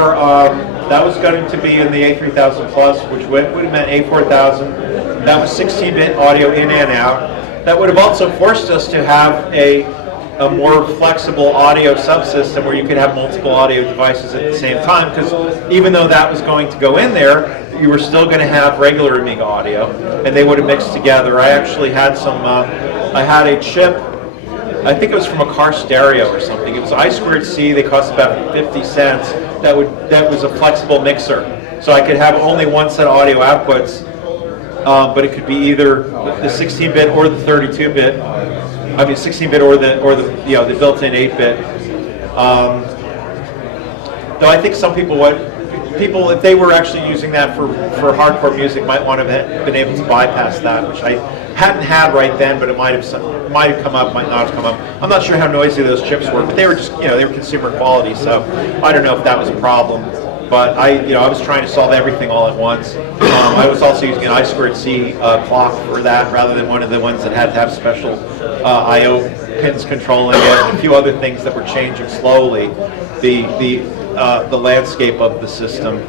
that was going to be in the A3000 Plus, which would have meant A4000. That was 16-bit audio in and out. That would have also forced us to have a more flexible audio subsystem where you could have multiple audio devices at the same time, because even though that was going to go in there, you were still going to have regular Amiga audio, and they would have mixed together. I actually had some, I had a chip, I think it was from a car stereo or something. It was I2C, they cost about 50 cents. That was a flexible mixer. So I could have only one set of audio outputs, but it could be either the 16-bit or the 32-bit. I mean, 16-bit or the built-in 8-bit. Though I think some people if they were actually using that for hardcore music, might want to have been able to bypass that, which I hadn't had right then, but it might have come up, might not have come up. I'm not sure how noisy those chips were, but they were just, they were consumer quality, so I don't know if that was a problem. But I was trying to solve everything all at once. I was also using an I2C clock for that, rather than one of the ones that had to have special I/O pins controlling it, and a few other things that were changing slowly the landscape of the system.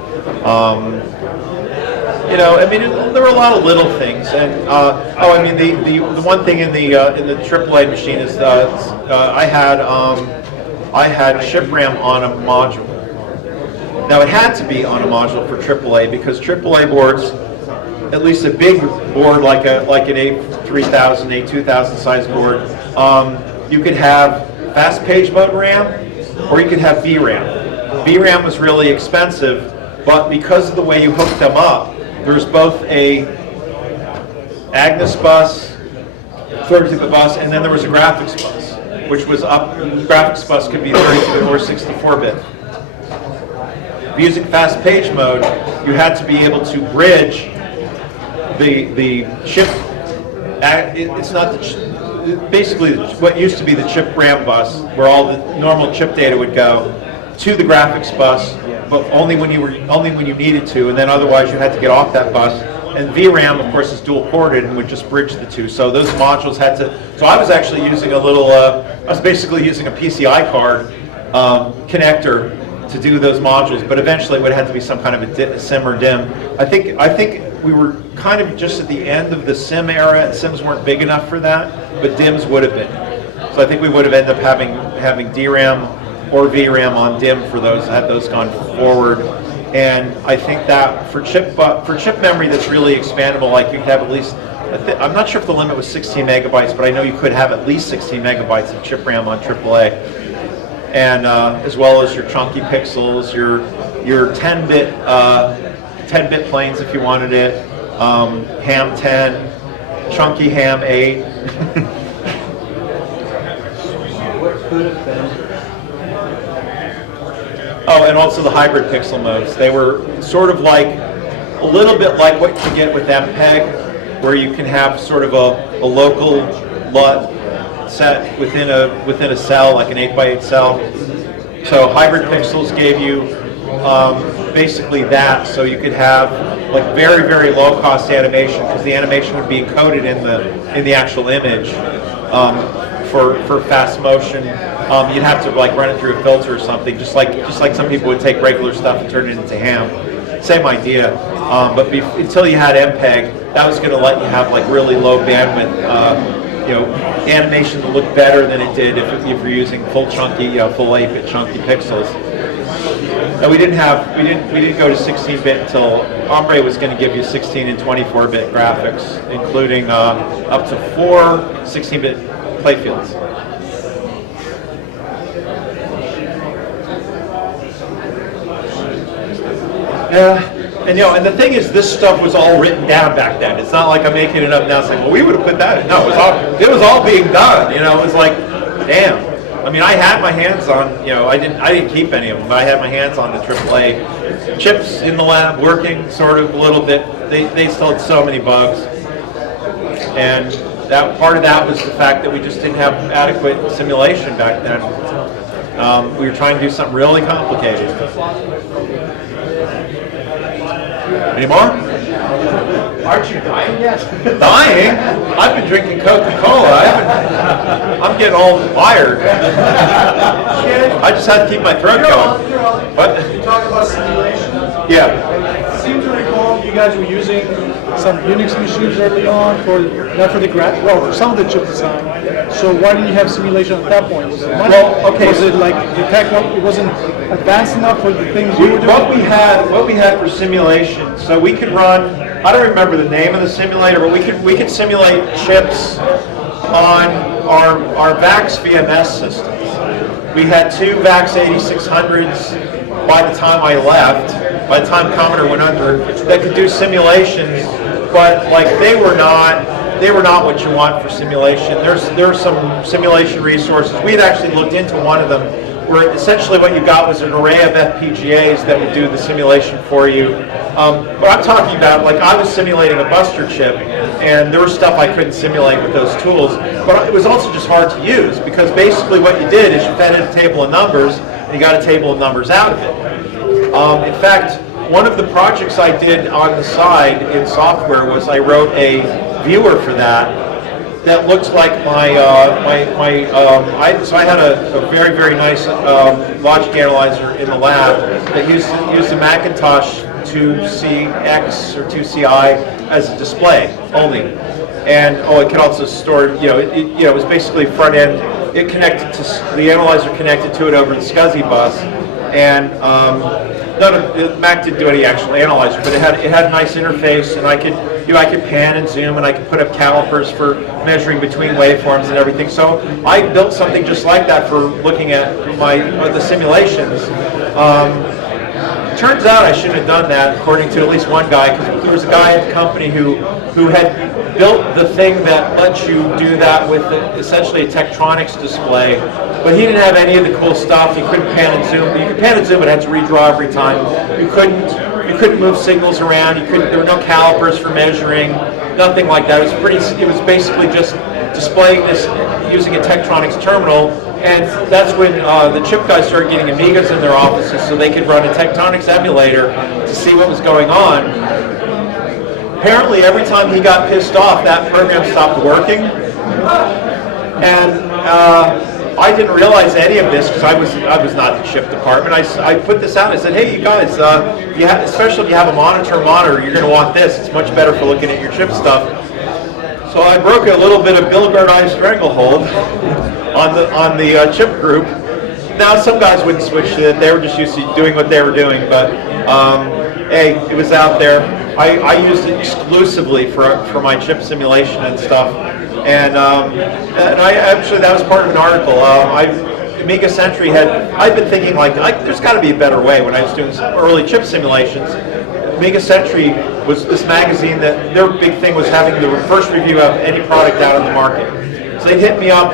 There were a lot of little things, and the one thing in the AAA machine is I had chip RAM on a module. Now it had to be on a module for AAA because AAA boards, at least a big board like an A3000, A2000 size board, you could have fast page mode RAM or you could have VRAM. VRAM was really expensive, but because of the way you hooked them up, there's both a Agnes bus, 32-bit bus, and then there was a graphics bus, which was graphics bus could be 32-bit or 64-bit. Using fast page mode, you had to be able to bridge the chip. It's not basically what used to be the chip RAM bus, where all the normal chip data would go, to the graphics bus, but only when you needed to, and then otherwise you had to get off that bus. And VRAM, of course, is dual ported and would just bridge the two. So those modules had to. So I was actually using I was basically using a PCI card connector to do those modules, but eventually it would have to be some kind of a SIM or DIM. I think we were kind of just at the end of the SIM era, and SIMs weren't big enough for that, but DIMs would have been. So I think we would have ended up having DRAM or VRAM on DIM for those, had those gone forward. And I think that for chip memory that's really expandable, like you could have at least, I'm not sure if the limit was 16 megabytes, but I know you could have at least 16 megabytes of chip RAM on AAA. And as well as your chunky pixels, your 10-bit planes if you wanted it, ham 10, chunky ham 8. Oh, and also the hybrid pixel modes. They were sort of like a little bit like what you get with MPEG, where you can have sort of a local LUT set within a cell, like an 8x8 cell. So hybrid pixels gave you basically that, so you could have like very, very low cost animation, because the animation would be encoded in the actual image for fast motion. You'd have to like run it through a filter or something, just like some people would take regular stuff and turn it into ham. Same idea, but until you had MPEG, that was going to let you have like really low bandwidth. Animation to look better than it did if you're using full chunky, full 8-bit chunky pixels. And we didn't go to 16-bit until Ombre was going to give you 16 and 24-bit graphics, including up to 4 16-bit playfields. Yeah. And the thing is, this stuff was all written down back then. It's not like I'm making it up now saying, well, we would have put that in. No, it was all being done. It was like, damn. I mean, I had my hands on, I didn't keep any of them, but I had my hands on the AAA chips in the lab, working sort of a little bit. They still had so many bugs. And that part of that was the fact that we just didn't have adequate simulation back then. We were trying to do something really complicated. Any more? Aren't you dying yet? Dying? I've been drinking Coca-Cola. I'm getting all wired. I just had to keep my throat going. What? You talk about simulation. Yeah. I seem to recall you guys were using some Unix machines early on for not for the for some of the chip design. So why didn't you have simulation at that point? Was it money? Well, okay. Was it like the tech? It wasn't advanced enough for the things you were doing. What we had for simulation, so we could run. I don't remember the name of the simulator, but we could simulate chips on our VAX VMS systems. We had two VAX 8600s by the time I left. By the time Commodore went under, that could do simulations, but like they were not what you want for simulation. There's some simulation resources. We had actually looked into one of them, where essentially what you got was an array of FPGAs that would do the simulation for you. But I'm talking about, like, I was simulating a Buster chip, and there was stuff I couldn't simulate with those tools, but it was also just hard to use, because basically what you did is you fed it a table of numbers, and you got a table of numbers out of it. In fact, one of the projects I did on the side in software was I wrote a viewer for that looked like so I had a very, very nice logic analyzer in the lab that used a Macintosh 2CX or 2CI as a display only. And it could also store, it was basically front end. It connected to, the analyzer connected to it over the SCSI bus. And Mac didn't do any actual analyzer, but it had a nice interface, and I could pan and zoom, and I could put up calipers for measuring between waveforms and everything. So I built something just like that for looking at the simulations. Turns out I shouldn't have done that, according to at least one guy, because there was a guy at the company who had built the thing that lets you do that with essentially a Tektronix display, but he didn't have any of the cool stuff. You couldn't pan and zoom. You could pan and zoom, but it had to redraw every time. You couldn't move signals around. There were no calipers for measuring, nothing like that. It was basically just displaying this using a Tektronix terminal. And that's when the chip guys started getting Amigas in their offices so they could run a Tektronix emulator to see what was going on. Apparently, every time he got pissed off, that program stopped working. And I didn't realize any of this because I was not the chip department. I put this out and I said, hey, you guys, especially if you have a monitor, you're going to want this. It's much better for looking at your chip stuff. So I broke a little bit of Bilderberg eye stranglehold on the chip group. Now some guys wouldn't switch to it; they were just used to doing what they were doing. But hey, it was out there. I used it exclusively for my chip simulation and stuff. And I actually, that was part of an article. Amiga Century I'd been thinking like there's got to be a better way when I was doing some early chip simulations. Amiga Century was this magazine that their big thing was having the first review of any product out on the market. So they hit me up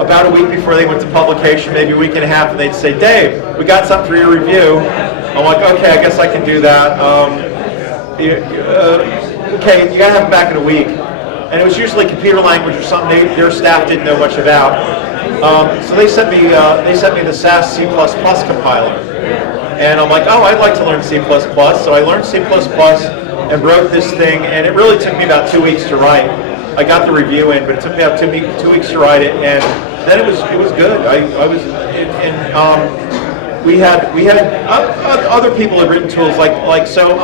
about a week before they went to publication, maybe a week and a half, and they'd say, Dave, we got something for your review. I'm like, okay, I guess I can do that. Okay, you gotta have it back in a week. And it was usually computer language or something their staff didn't know much about. So they sent me the SAS C++ compiler. And I'm like, oh, I'd like to learn C++. So I learned C++ and wrote this thing, and it really took me about 2 weeks to write. I got the review in, but it took me about 2 weeks to write it, and then it was good. We had other people had written tools so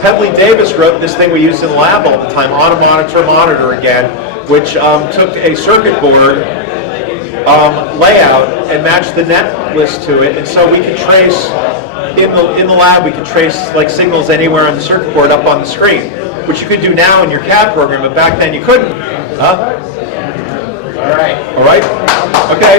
Headley Davis wrote this thing we used in the lab all the time, on a monitor again, which took a circuit board layout and matched the net list to it, and so we could trace in the lab we could trace like signals anywhere on the circuit board up on the screen, which you could do now in your CAD program, but back then you couldn't. Huh? All right. Okay.